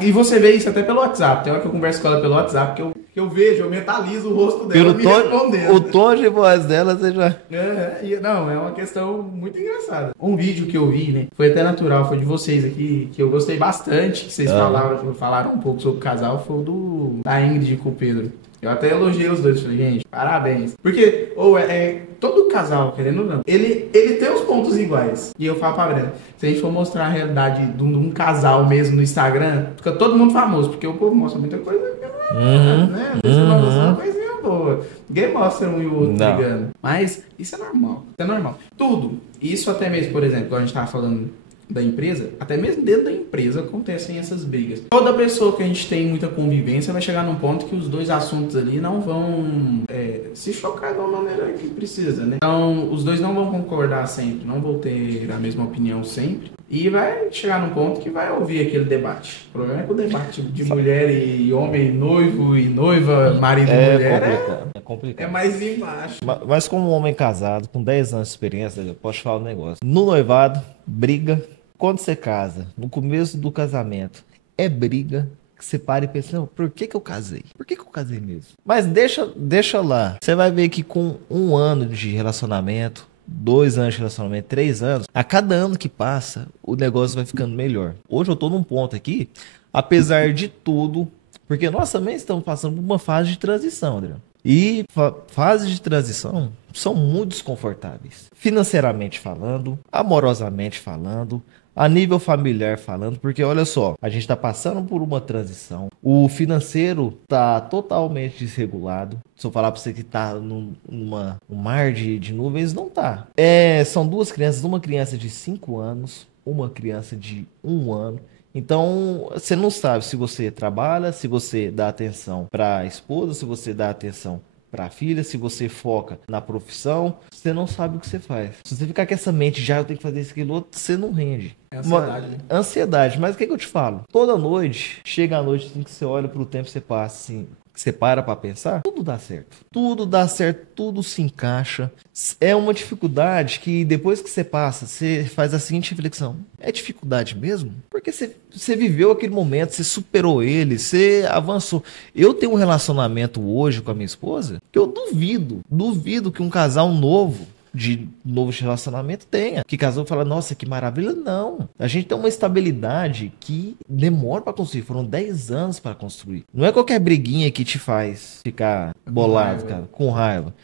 E você vê isso até pelo WhatsApp. Tem hora que eu converso com ela pelo WhatsApp, que eu vejo, eu mentalizo o rosto dela me respondendo. O tom de voz dela, você já... Não, é uma questão falaram engraçado. Um vídeo que eu vi, né? Foi até natural, foi de vocês aqui, que eu gostei bastante, que vocês falaram um pouco sobre o casal, foi o da Ingrid com o Pedro. Eu até elogiei os dois, falei, gente, parabéns. Porque, todo casal, querendo ou não, ele tem os pontos iguais. E eu falo pra Brenda, se a gente for mostrar a realidade de um casal mesmo no Instagram, fica todo mundo famoso, porque o povo mostra muita coisa, né? Você vai mostrar uma coisinha boa. Ninguém mostra um e o outro brigando. Mas isso é normal, Tudo. Isso até mesmo, por exemplo, quando a gente tava falando da empresa, até mesmo dentro da empresa acontecem essas brigas. Toda pessoa que a gente tem muita convivência vai chegar num ponto que os dois assuntos ali não vão se chocar da maneira que precisa, né? Então, os dois não vão concordar sempre, não vão ter a mesma opinião sempre. E vai chegar num ponto que vai ouvir aquele debate. O problema é que o debate de mulher e homem, noivo e noiva, marido e mulher é complicado. É mais embaixo. Mas como um homem casado, com 10 anos de experiência, eu posso falar um negócio. No noivado, briga. Quando você casa, no começo do casamento, é briga. Que você para e pensa, não, por que eu casei? Por que eu casei mesmo? Mas deixa lá. Você vai ver que com 1 ano de relacionamento, 2 anos de relacionamento, 3 anos, a cada ano que passa, o negócio vai ficando melhor. Hoje eu tô num ponto aqui, apesar de tudo, porque nós também estamos passando por uma fase de transição, Adriano. E fases de transição são muito desconfortáveis. Financeiramente falando, amorosamente falando, a nível familiar falando, porque olha só, a gente está passando por uma transição, o financeiro está totalmente desregulado. Se eu falar para você que está num mar de nuvens, não está. São 2 crianças, uma criança de 5 anos, uma criança de 1 ano. Então, você não sabe se você trabalha, se você dá atenção para a esposa, se você dá atenção para a filha, se você foca na profissão, você não sabe o que você faz. Se você ficar com essa mente, já eu tenho que fazer isso, aquilo outro, você não rende. É ansiedade, né? Ansiedade, mas o que eu te falo? Toda noite, chega a noite assim que você olha pro tempo, você passa assim, que você para pra pensar, tudo dá certo. Tudo dá certo, tudo se encaixa. É uma dificuldade que depois que você passa, você faz a seguinte reflexão: é dificuldade mesmo? Porque você viveu aquele momento, você superou ele, você avançou. Eu tenho um relacionamento hoje com a minha esposa que eu duvido que um casal novo de novo relacionamento tenha. Que casou e fala, nossa, que maravilha. Não. A gente tem uma estabilidade que demora para construir. Foram 10 anos para construir. Não é qualquer briguinha que te faz ficar bolado, cara, com raiva.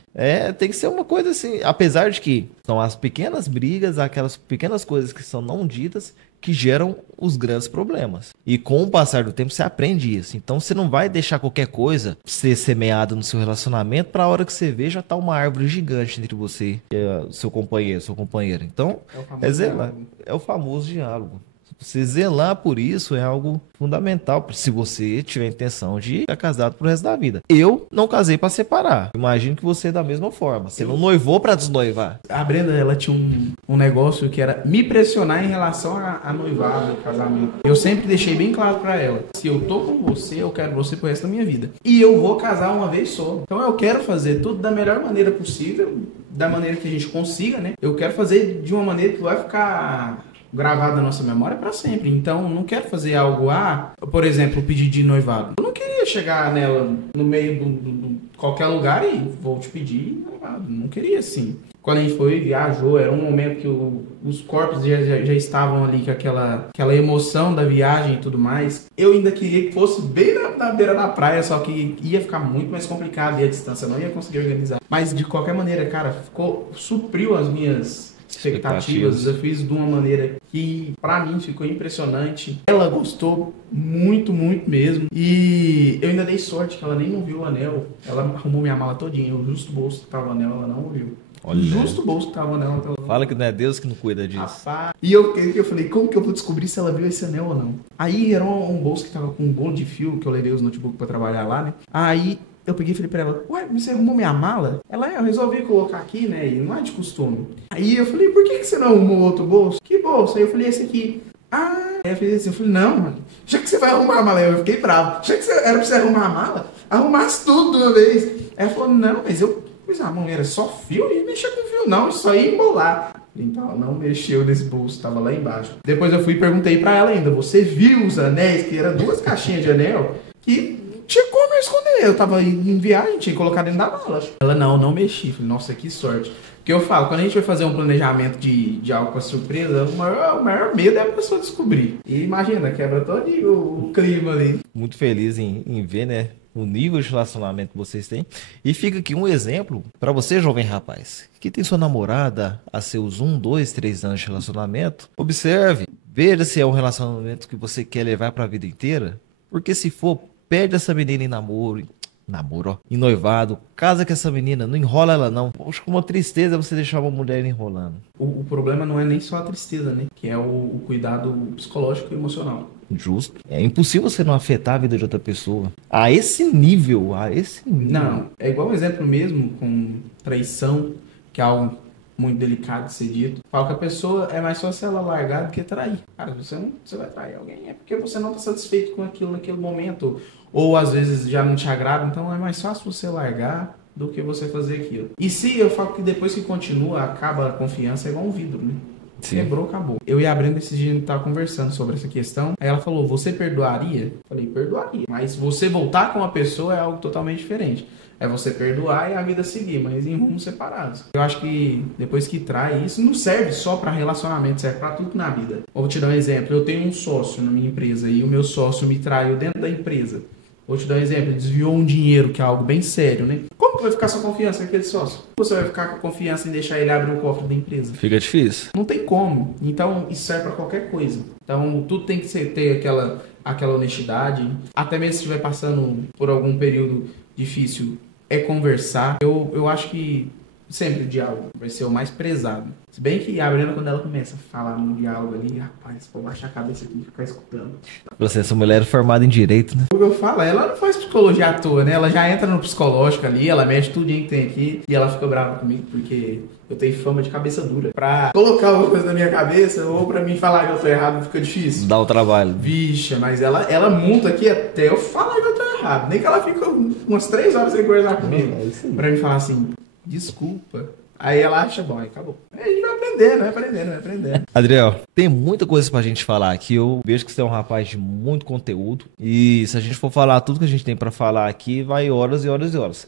Tem que ser uma coisa assim, apesar de que são as pequenas brigas, aquelas pequenas coisas que são não ditas, que geram os grandes problemas. E com o passar do tempo você aprende isso. Então você não vai deixar qualquer coisa ser semeada no seu relacionamento para a hora que você vê já tá uma árvore gigante entre você e seu companheiro, sua companheira. Então é o famoso diálogo. Você zelar por isso é algo fundamental se você tiver a intenção de ficar casado pro resto da vida. Eu não casei para separar. Imagino que você é da mesma forma. Você não noivou para desnoivar. A Brenda, ela tinha um negócio que era me pressionar em relação a noivado, casamento. Eu sempre deixei bem claro para ela: se eu tô com você, eu quero você pro resto da minha vida. E eu vou casar uma vez só. Então eu quero fazer tudo da melhor maneira possível, da maneira que a gente consiga, né? Eu quero fazer de uma maneira que vai ficar gravado na nossa memória para sempre. Então, não quero fazer algo, por exemplo, pedir de noivado. Eu não queria chegar nela no meio de qualquer lugar e vou te pedir noivado. Não queria assim. Quando a gente foi, viajou, era um momento que os corpos já estavam ali com aquela emoção da viagem e tudo mais. Eu ainda queria que fosse bem na beira da praia, só que ia ficar muito mais complicado e a distância eu não ia conseguir organizar. Mas, de qualquer maneira, cara, supriu as minhas expectativas. Eu fiz de uma maneira que pra mim ficou impressionante. Ela gostou muito, muito mesmo. E eu ainda dei sorte que ela nem não viu o anel. Ela arrumou minha mala todinha. O justo bolso que tava o anel, ela não viu. Olha. Justo o bolso que tava o anel. Fala que não é Deus que não cuida disso. Rapaz. E eu falei, como que eu vou descobrir se ela viu esse anel ou não? Aí era um bolso que tava com um bolo de fio, que eu levei os notebooks pra trabalhar lá, né? Aí eu peguei e falei pra ela, ué, você arrumou minha mala? Eu resolvi colocar aqui, né, e não é de costume. Aí eu falei, por que você não arrumou outro bolso? Que bolso? Aí eu falei, esse aqui. Aí eu fiz assim, eu falei, não, mano, já que você vai arrumar a mala, eu fiquei bravo. Já que era pra você arrumar a mala, arrumasse tudo de uma vez. Aí ela falou, não, mas eu pus a mão, era só fio e mexer com fio, não, isso aí ia embolar. Então ela não mexeu nesse bolso, tava lá embaixo. Depois eu fui e perguntei pra ela ainda, você viu os anéis, que eram 2 caixinhas de anel, que tinha como eu esconder. Eu tava em viagem, tinha que colocar dentro da mala. Ela, não mexi. Falei, nossa, que sorte. Porque eu falo, quando a gente vai fazer um planejamento de algo pra surpresa, o maior medo é a pessoa descobrir. E imagina, quebra todo o clima ali. Muito feliz em ver, né, o nível de relacionamento que vocês têm. E fica aqui um exemplo para você, jovem rapaz, que tem sua namorada há seus 1, 2, 3 anos de relacionamento. Observe, veja se é um relacionamento que você quer levar para a vida inteira. Porque se for, pede essa menina em namoro, em noivado, casa com essa menina, não enrola ela não. Poxa, com uma tristeza você deixar uma mulher enrolando. O problema não é nem só a tristeza, né? Que é o cuidado psicológico e emocional. Justo. É impossível você não afetar a vida de outra pessoa. A esse nível. Não, é igual o exemplo mesmo com traição, que é algo muito delicado de ser dito. Fala que a pessoa é mais fácil ela largar do que trair. Cara, você vai trair alguém é porque você não está satisfeito com aquilo naquele momento. Ou às vezes já não te agrada, então é mais fácil você largar do que você fazer aquilo. E se eu falo que depois que continua, acaba a confiança, é igual um vidro, né? Sim. Quebrou, acabou. Eu e a Brenda esses dias a gente tava conversando sobre essa questão. Aí ela falou, você perdoaria? Eu falei, perdoaria. Mas você voltar com uma pessoa é algo totalmente diferente. É você perdoar e a vida seguir, mas em rumos separados. Eu acho que depois que trai, isso não serve só para relacionamento, serve para tudo na vida. Vou te dar um exemplo. Eu tenho um sócio na minha empresa e o meu sócio me traiu dentro da empresa. Vou te dar um exemplo. Ele desviou um dinheiro, que é algo bem sério, né? Como que vai ficar sua confiança naquele sócio? Você vai ficar com confiança em deixar ele abrir o cofre da empresa? Fica difícil. Não tem como. Então, isso serve para qualquer coisa. Então, tudo tem que ter aquela honestidade. Até mesmo se estiver passando por algum período difícil, é conversar. Eu acho que Sempre o diálogo vai ser o mais prezado. Se bem que a Brenda, quando ela começa a falar no diálogo ali, rapaz, vou baixar a cabeça aqui e ficar escutando. Você, essa mulher é formada em Direito, né? O que eu falo, ela não faz psicologia à toa, né? Ela já entra no psicológico ali, ela mexe tudinho que tem aqui e ela fica brava comigo porque eu tenho fama de cabeça dura. Pra colocar alguma coisa na minha cabeça ou pra mim falar que eu tô errado fica difícil. Dá o trabalho. Vixe, mas ela monta aqui até eu falar que eu tô errado. Nem que ela fica umas 3 horas sem conversar comigo. Pra mim falar assim, desculpa. Aí ela acha bom, aí acabou. Aí a gente vai aprendendo, vai aprendendo. Adriel, tem muita coisa pra gente falar aqui. Eu vejo que você é um rapaz de muito conteúdo. E se a gente for falar tudo que a gente tem pra falar aqui, vai horas e horas e horas.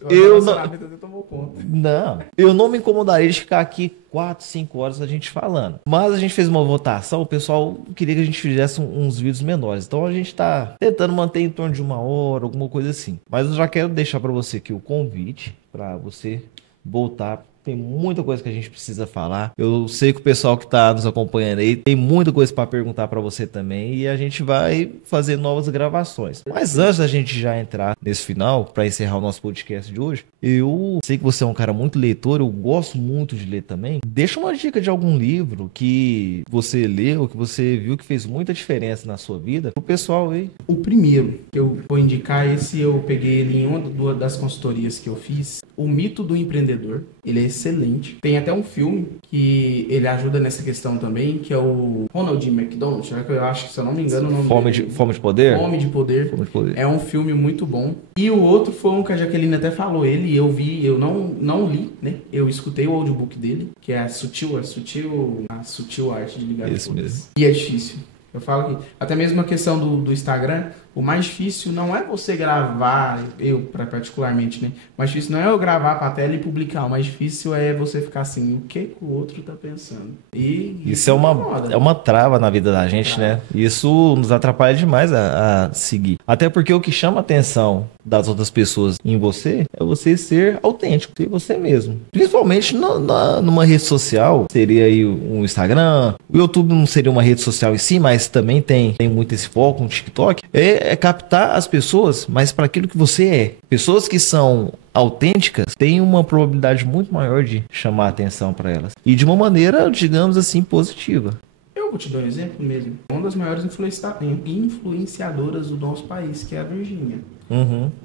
Eu não me incomodaria de ficar aqui 4, 5 horas a gente falando. Mas a gente fez uma votação, o pessoal queria que a gente fizesse uns vídeos menores. Então a gente tá tentando manter em torno de 1 hora, alguma coisa assim. Mas eu já quero deixar pra você aqui o convite pra você voltar. Tem muita coisa que a gente precisa falar. Eu sei que o pessoal que está nos acompanhando aí tem muita coisa para perguntar para você também. E a gente vai fazer novas gravações. Mas antes da gente já entrar nesse final, para encerrar o nosso podcast de hoje, eu sei que você é um cara muito leitor. Eu gosto muito de ler também. Deixa uma dica de algum livro que você leu, que você viu que fez muita diferença na sua vida, pro pessoal aí. O primeiro que eu vou indicar, esse eu peguei ele em uma das consultorias que eu fiz. O Mito do Empreendedor. Ele é excelente. Tem até um filme que ele ajuda nessa questão também, que é o Ronald McDonald, eu acho que, se eu não me engano, o nome Fome dele. de Poder? Fome de Poder. Fome de Poder. É um filme muito bom. E o outro foi um que a Jaqueline até falou. Ele, eu vi, eu não li, né? Eu escutei o audiobook dele, que é a Sutil Arte de Ligar. Isso mesmo. E é difícil. Eu falo que até mesmo a questão do Instagram, o mais difícil não é você gravar, particularmente, né? O mais difícil não é eu gravar pra tela e publicar. O mais difícil é você ficar assim, o que o outro tá pensando? E isso é uma trava na vida da gente, né? Isso nos atrapalha demais a seguir. Até porque o que chama a atenção das outras pessoas em você é você ser autêntico, ser você mesmo. Principalmente numa rede social, seria aí um Instagram. O YouTube não seria uma rede social em si, mas também tem muito esse foco, um TikTok. É captar as pessoas, mas para aquilo que você é. Pessoas que são autênticas têm uma probabilidade muito maior de chamar a atenção para elas. E de uma maneira, digamos assim, positiva. Eu vou te dar um exemplo mesmo. Uma das maiores influenciadoras do nosso país, que é a Virgínia.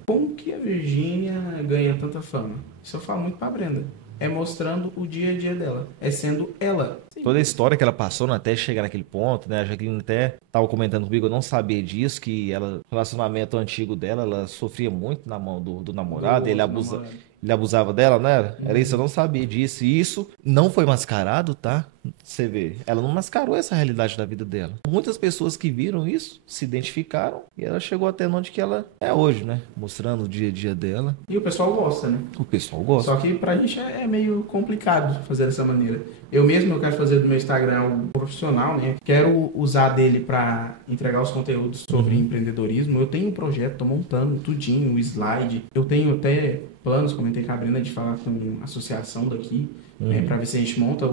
Como que a Virgínia ganha tanta fama? Isso eu falo muito pra Brenda. É mostrando o dia a dia dela. É sendo ela. Sim. Toda a história que ela passou até chegar naquele ponto, né? A Jaqueline até estava comentando comigo, eu não sabia disso, que ela, o relacionamento antigo dela, ela sofria muito na mão do namorado, ele abusava dela, né? Era isso, eu não sabia disso. E isso não foi mascarado, tá? Você vê, ela não mascarou essa realidade da vida dela. Muitas pessoas que viram isso se identificaram e ela chegou até onde que ela é hoje, né? Mostrando o dia a dia dela. E o pessoal gosta, né? O pessoal gosta. Só que pra gente é meio complicado fazer dessa maneira. Eu quero fazer do meu Instagram algo profissional, né? Quero usar dele pra entregar os conteúdos sobre empreendedorismo. Eu tenho um projeto, tô montando tudinho, o slide. Eu tenho até planos, comentei com a Brenda, de falar com a associação daqui, né, para ver se a gente monta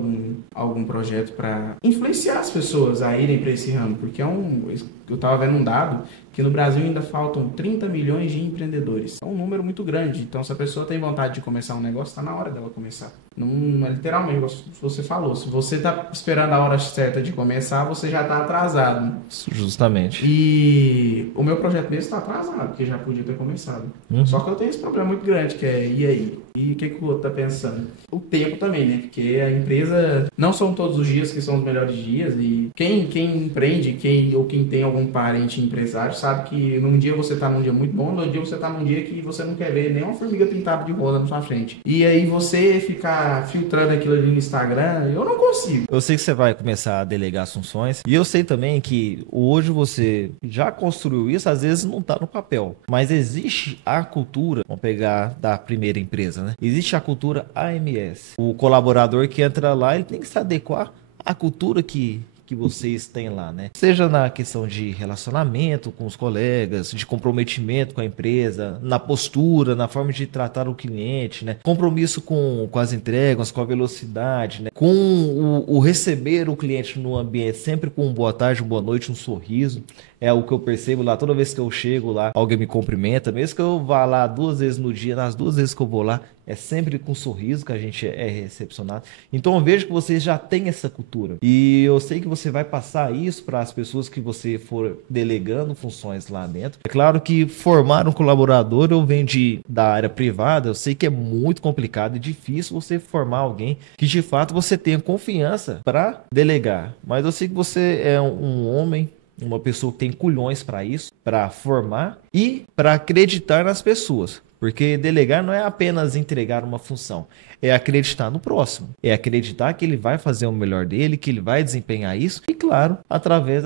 algum projeto para influenciar as pessoas a irem para esse ramo, porque eu estava vendo um dado que no Brasil ainda faltam 30 milhões de empreendedores. É um número muito grande, então se a pessoa tem vontade de começar um negócio, está na hora dela começar. Não é literalmente, você falou, se você está esperando a hora certa de começar, você já está atrasado. Justamente. E o meu projeto mesmo está atrasado, porque já podia ter começado. Só que eu tenho esse problema muito grande, que é, e aí? E o que o outro está pensando? O tempo também, né? Porque a empresa, não são todos os dias que são os melhores dias, e quem empreende, quem tem algum parente empresário, sabe que num dia você tá num dia muito bom, no outro dia você tá num dia que você não quer ver nem uma formiga pintada de roda na sua frente. E aí você ficar filtrando aquilo ali no Instagram, eu não consigo. Eu sei que você vai começar a delegar as funções, e eu sei também que hoje você já construiu isso, às vezes não tá no papel, mas existe a cultura, vamos pegar da primeira empresa, né? Existe a cultura AMS. O colaborador que entra lá, ele tem que se adequar à cultura que vocês têm lá, né? Seja na questão de relacionamento com os colegas, de comprometimento com a empresa, na postura, na forma de tratar o cliente, né? Compromisso com as entregas, com a velocidade, né? Com o receber o cliente no ambiente, sempre com um boa tarde, uma boa noite, um sorriso. É o que eu percebo lá, toda vez que eu chego lá, alguém me cumprimenta, mesmo que eu vá lá 2 vezes no dia, nas 2 vezes que eu vou lá, é sempre com um sorriso que a gente é recepcionado. Então eu vejo que vocês já têm essa cultura. E eu sei que você vai passar isso para as pessoas que você for delegando funções lá dentro. É claro que formar um colaborador, eu venho da área privada, eu sei que é muito complicado e difícil você formar alguém que de fato você tenha confiança para delegar. Mas eu sei que você é um homem, uma pessoa que tem culhões para isso, para formar e para acreditar nas pessoas. Porque delegar não é apenas entregar uma função, é acreditar no próximo, é acreditar que ele vai fazer o melhor dele, que ele vai desempenhar isso, e claro, através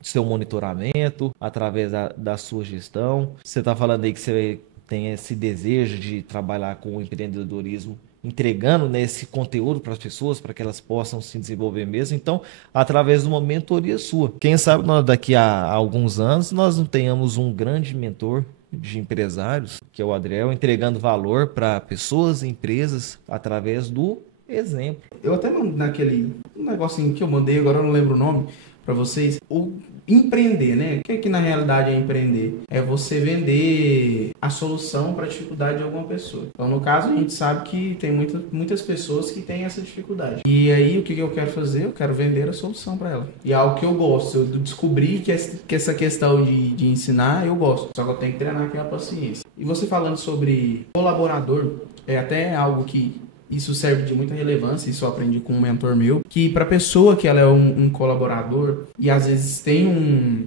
seu monitoramento, através da sua gestão. Você está falando aí que você tem esse desejo de trabalhar com o empreendedorismo, entregando, né, esse conteúdo para as pessoas, para que elas possam se desenvolver mesmo. Então, através de uma mentoria sua. Quem sabe daqui a alguns anos nós não tenhamos um grande mentor de empresários, que é o Adriel, entregando valor para pessoas e empresas através do exemplo. Eu até naquele negocinho que eu mandei, agora eu não lembro o nome, para vocês, o empreender, né? O que na realidade é empreender? É você vender a solução para a dificuldade de alguma pessoa. Então, no caso, a gente sabe que tem muitas pessoas que têm essa dificuldade. E aí, o que eu quero fazer? Eu quero vender a solução para ela. E é algo que eu gosto. Eu descobri que essa questão de ensinar, eu gosto. Só que eu tenho que treinar aquela paciência. E você falando sobre colaborador, é até algo que isso serve de muita relevância, isso eu aprendi com um mentor meu, que para pessoa que ela é um colaborador e às vezes tem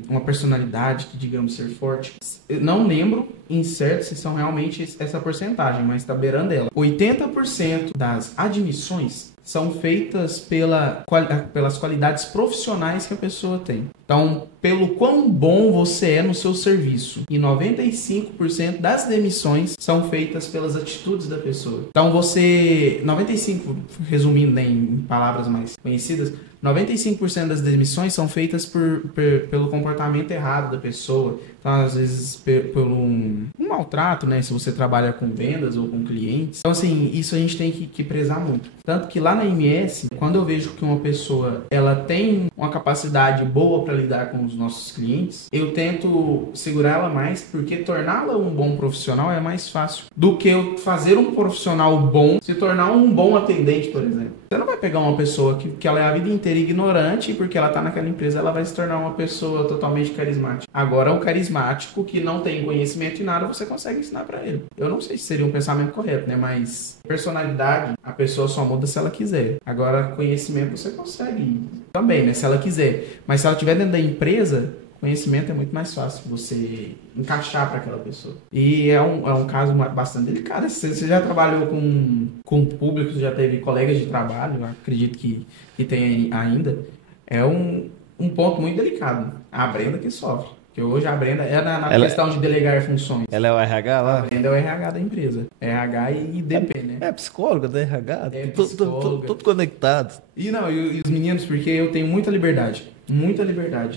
uma personalidade que, digamos, ser forte, eu não lembro em certo se são realmente essa porcentagem, mas está beirando ela. 80% das admissões são feitas pelas qualidades profissionais que a pessoa tem. Então, pelo quão bom você é no seu serviço. E 95% das demissões são feitas pelas atitudes da pessoa. Então, 95%, resumindo, né, em palavras mais conhecidas, 95% das demissões são feitas pelo comportamento errado da pessoa. Então, às vezes, pelo um maltrato, né? Se você trabalha com vendas ou com clientes. Então, assim, isso a gente tem que prezar muito. Tanto que lá na MS, quando eu vejo que uma pessoa ela tem uma capacidade boa para lidar com os nossos clientes, eu tento segurar ela mais, porque torná-la um bom profissional é mais fácil do que eu fazer um profissional bom se tornar um bom atendente, por exemplo. Você não vai pegar uma pessoa que ela é a vida inteira ignorante e porque ela está naquela empresa ela vai se tornar uma pessoa totalmente carismática. Agora, o carismático que não tem conhecimento em nada, você consegue ensinar para ele. Eu não sei se seria um pensamento correto, né? Mas personalidade, a pessoa só muda se ela quiser. Agora, conhecimento você consegue também, né? Se ela quiser. Mas se ela estiver dentro da empresa, conhecimento é muito mais fácil você encaixar para aquela pessoa. E é um caso bastante delicado. Você já trabalhou com público, já teve colegas de trabalho, eu acredito que tem ainda. É um ponto muito delicado. A Brenda que sofre. Porque hoje a Brenda é na questão de delegar funções. Ela é o RH lá? A Brenda é o RH da empresa. RH e DP, né? É psicóloga da RH. É psicóloga. Tudo conectado. E os meninos, porque eu tenho muita liberdade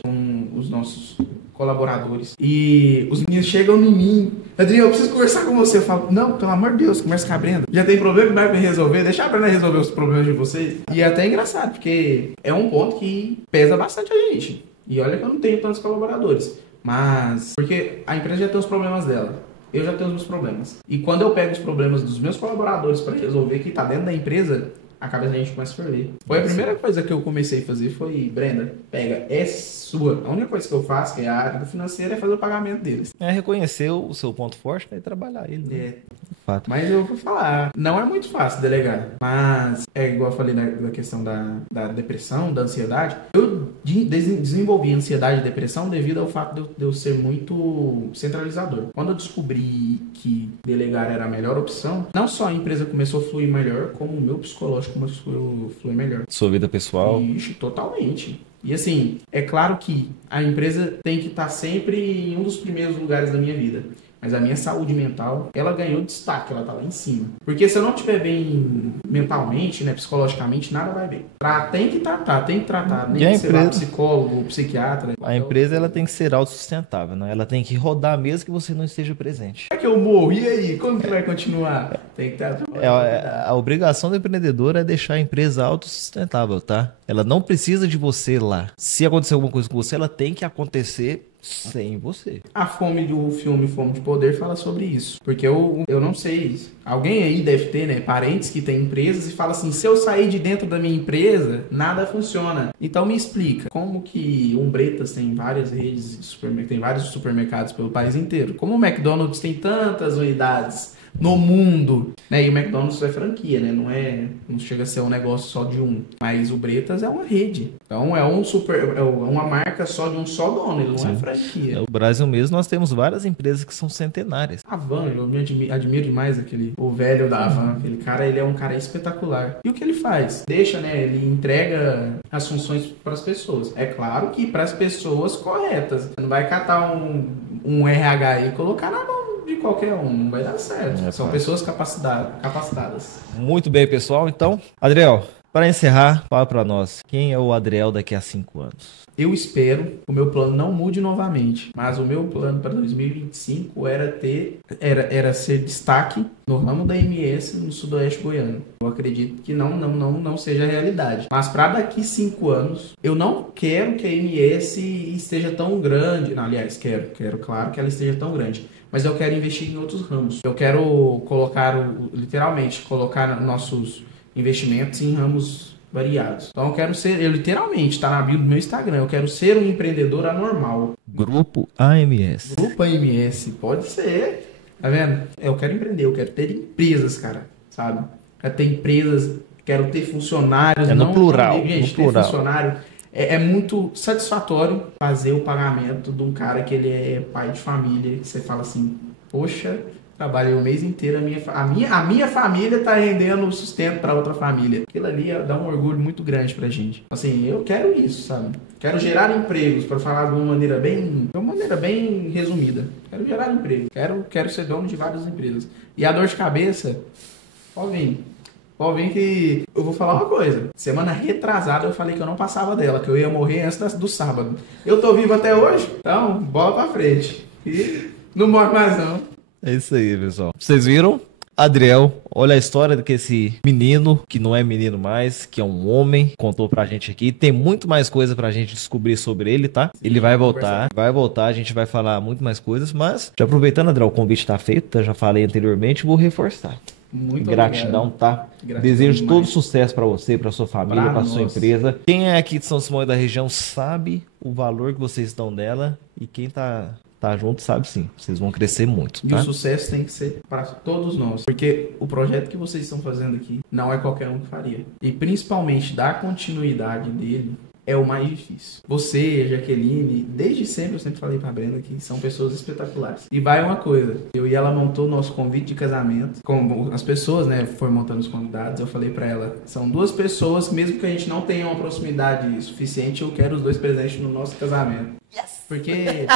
com os nossos colaboradores. E os meninos chegam em mim. Adriano, eu preciso conversar com você. Eu falo, não, pelo amor de Deus, conversa com a Brenda. Já tem problema, vai resolver. Deixa a Brenda resolver os problemas de vocês. E é até engraçado, porque é um ponto que pesa bastante a gente. E olha que eu não tenho tantos colaboradores. Mas, porque a empresa já tem os problemas dela. Eu já tenho os meus problemas. E quando eu pego os problemas dos meus colaboradores para resolver que tá dentro da empresa, a cabeça da gente começa a ferver. Foi a primeira coisa que eu comecei a fazer, foi, Brenda, pega, é sua. A única coisa que eu faço, que é a área financeira, é fazer o pagamento deles. É reconhecer o seu ponto forte e trabalhar ele. Né? É. Fato. Mas eu vou falar, não é muito fácil delegar. Mas, é igual eu falei da questão da depressão, da ansiedade. Eu desenvolvi ansiedade e depressão devido ao fato de eu ser muito centralizador. Quando eu descobri que delegar era a melhor opção, não só a empresa começou a fluir melhor, como o meu psicológico começou a fluir melhor. Sua vida pessoal? Ixi, totalmente. E assim, é claro que a empresa tem que estar sempre em um dos primeiros lugares da minha vida. Mas a minha saúde mental, ela ganhou destaque, ela tá lá em cima. Porque se eu não estiver bem mentalmente, né, psicologicamente, nada vai bem. Tem que tratar. Nem que ser lá psicólogo, psiquiatra. A empresa, ela tem que ser autossustentável, né? Ela tem que rodar mesmo que você não esteja presente. É que eu morro, e aí? Como que vai continuar? Tem que estar... A obrigação do empreendedor é deixar a empresa autossustentável, tá? Ela não precisa de você lá. Se acontecer alguma coisa com você, ela tem que acontecer sem você. A Fome do filme Fome de Poder fala sobre isso. Porque eu não sei, alguém aí deve ter, né, parentes que têm empresas e fala assim, se eu sair de dentro da minha empresa, nada funciona. Então me explica, como que Umbretas tem várias redes de supermercados, tem vários supermercados pelo país inteiro? Como o McDonald's tem tantas unidades no mundo, né? E o McDonald's é franquia, né? Não chega a ser um negócio só de um. Mas o Bretas é uma rede. Então é uma marca só de um só dono, ele não é franquia. No Brasil mesmo nós temos várias empresas que são centenárias. A Van, eu me admiro demais o velho da Van. Aquele cara, ele é um cara espetacular. E o que ele faz? Deixa, né? Ele entrega as funções para as pessoas. É claro que para as pessoas corretas. Você não vai catar um RH e colocar na mão de qualquer um, não vai dar certo. São pessoas capacitadas. Muito bem, pessoal. Então, Adriel, para encerrar, fala para nós, quem é o Adriel daqui a 5 anos? Eu espero que o meu plano não mude novamente, mas o meu plano para 2025 era ser destaque no ramo da MS no Sudoeste Goiano. Eu acredito que não seja a realidade. Mas para daqui 5 anos, eu não quero que a MS esteja tão grande. Não, aliás, quero claro que ela esteja tão grande. Mas eu quero investir em outros ramos. Eu quero literalmente colocar nossos investimentos em ramos variados. Então eu literalmente, está na bio do meu Instagram, eu quero ser um empreendedor anormal. Grupo AMS. Grupo AMS, pode ser. Tá vendo? Eu quero empreender, eu quero ter empresas, cara, sabe? Quero ter empresas, quero ter funcionários. No plural. Gente, ter funcionário é muito satisfatório fazer o pagamento de um cara que ele é pai de família, que você fala assim, poxa, trabalhei o mês inteiro, a minha família tá rendendo sustento para outra família. Aquilo ali dá um orgulho muito grande pra gente. Assim, eu quero isso, sabe? Quero gerar empregos, para falar de uma maneira bem resumida. Quero gerar emprego. Quero ser dono de várias empresas. E a dor de cabeça, pode vir que eu vou falar uma coisa. Semana retrasada eu falei que eu não passava dela, que eu ia morrer antes do sábado. Eu tô vivo até hoje, então bola pra frente. E não morre mais não. É isso aí, pessoal. Vocês viram? Adriel, olha a história que esse menino, que não é menino mais, que é um homem, contou pra gente aqui. Tem muito mais coisa pra gente descobrir sobre ele, tá? Ele vai voltar, a gente vai falar muito mais coisas, mas já aproveitando, Adriel, o convite tá feito, tá? Já falei anteriormente, vou reforçar. Muito gratidão, obrigado. Tá? Gratidão Desejo demais. todo sucesso pra você, pra sua família, pra sua empresa. Quem é aqui de São Simão e da região sabe o valor que vocês dão dela, e quem tá junto sabe sim, vocês vão crescer muito, tá? E o sucesso tem que ser para todos nós, porque o projeto que vocês estão fazendo aqui não é qualquer um que faria. E principalmente dar continuidade dele é o mais difícil. Você, Jaqueline, desde sempre, eu sempre falei pra Brenda que são pessoas espetaculares. E vai uma coisa, eu e ela montou o nosso convite de casamento, como as pessoas, né, foram montando os convidados, eu falei pra ela, são 2 pessoas que mesmo que a gente não tenha uma proximidade suficiente, eu quero os 2 presentes no nosso casamento. Yes! Porque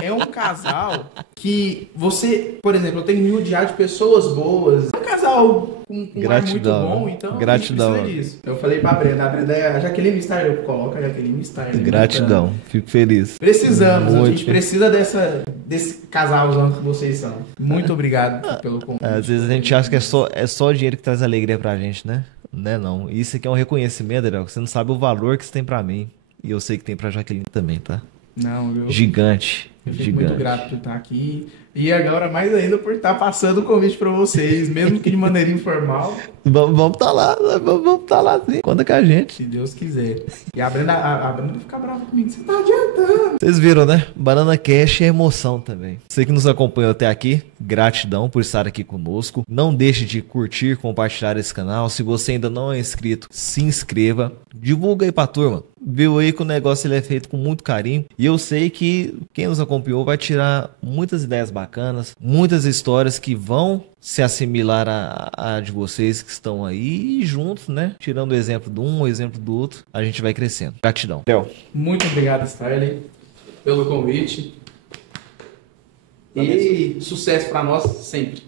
é um casal que você, por exemplo, eu tenho me rodeado de pessoas boas. É um casal com um ar muito bom, então gratidão. A gente precisa disso. Eu falei pra Brenda, a Jaqueline Star, eu coloco a Jaqueline Star. Gratidão, fico feliz. Precisamos, a gente precisa desse casalzão que vocês são. Muito obrigado pelo convite. Às vezes a gente acha que é só o dinheiro que traz alegria pra gente, né? Não. Isso aqui é um reconhecimento, Adriel, que você não sabe o valor que você tem pra mim. E eu sei que tem pra Jaqueline também, tá? Gigante. Eu fico muito grato por estar aqui. E agora, mais ainda, por estar passando o convite para vocês, mesmo que de maneira informal. Vamos estar lá, sim. Conta com a gente. Se Deus quiser. E a Brenda fica brava comigo. Você tá adiantando. Vocês viram, né? Banana Cash é emoção também. Você que nos acompanhou até aqui, gratidão por estar aqui conosco. Não deixe de curtir, compartilhar esse canal. Se você ainda não é inscrito, se inscreva. Divulga aí pra turma. Viu aí que o negócio ele é feito com muito carinho. E eu sei que quem nos acompanhou vai tirar muitas ideias bacanas, muitas histórias que vão se assimilar a de vocês que estão aí, e juntos, né? Tirando o exemplo de um, o exemplo do outro, a gente vai crescendo. Gratidão. Léo. Muito obrigado, Starley, pelo convite. E sucesso para nós sempre.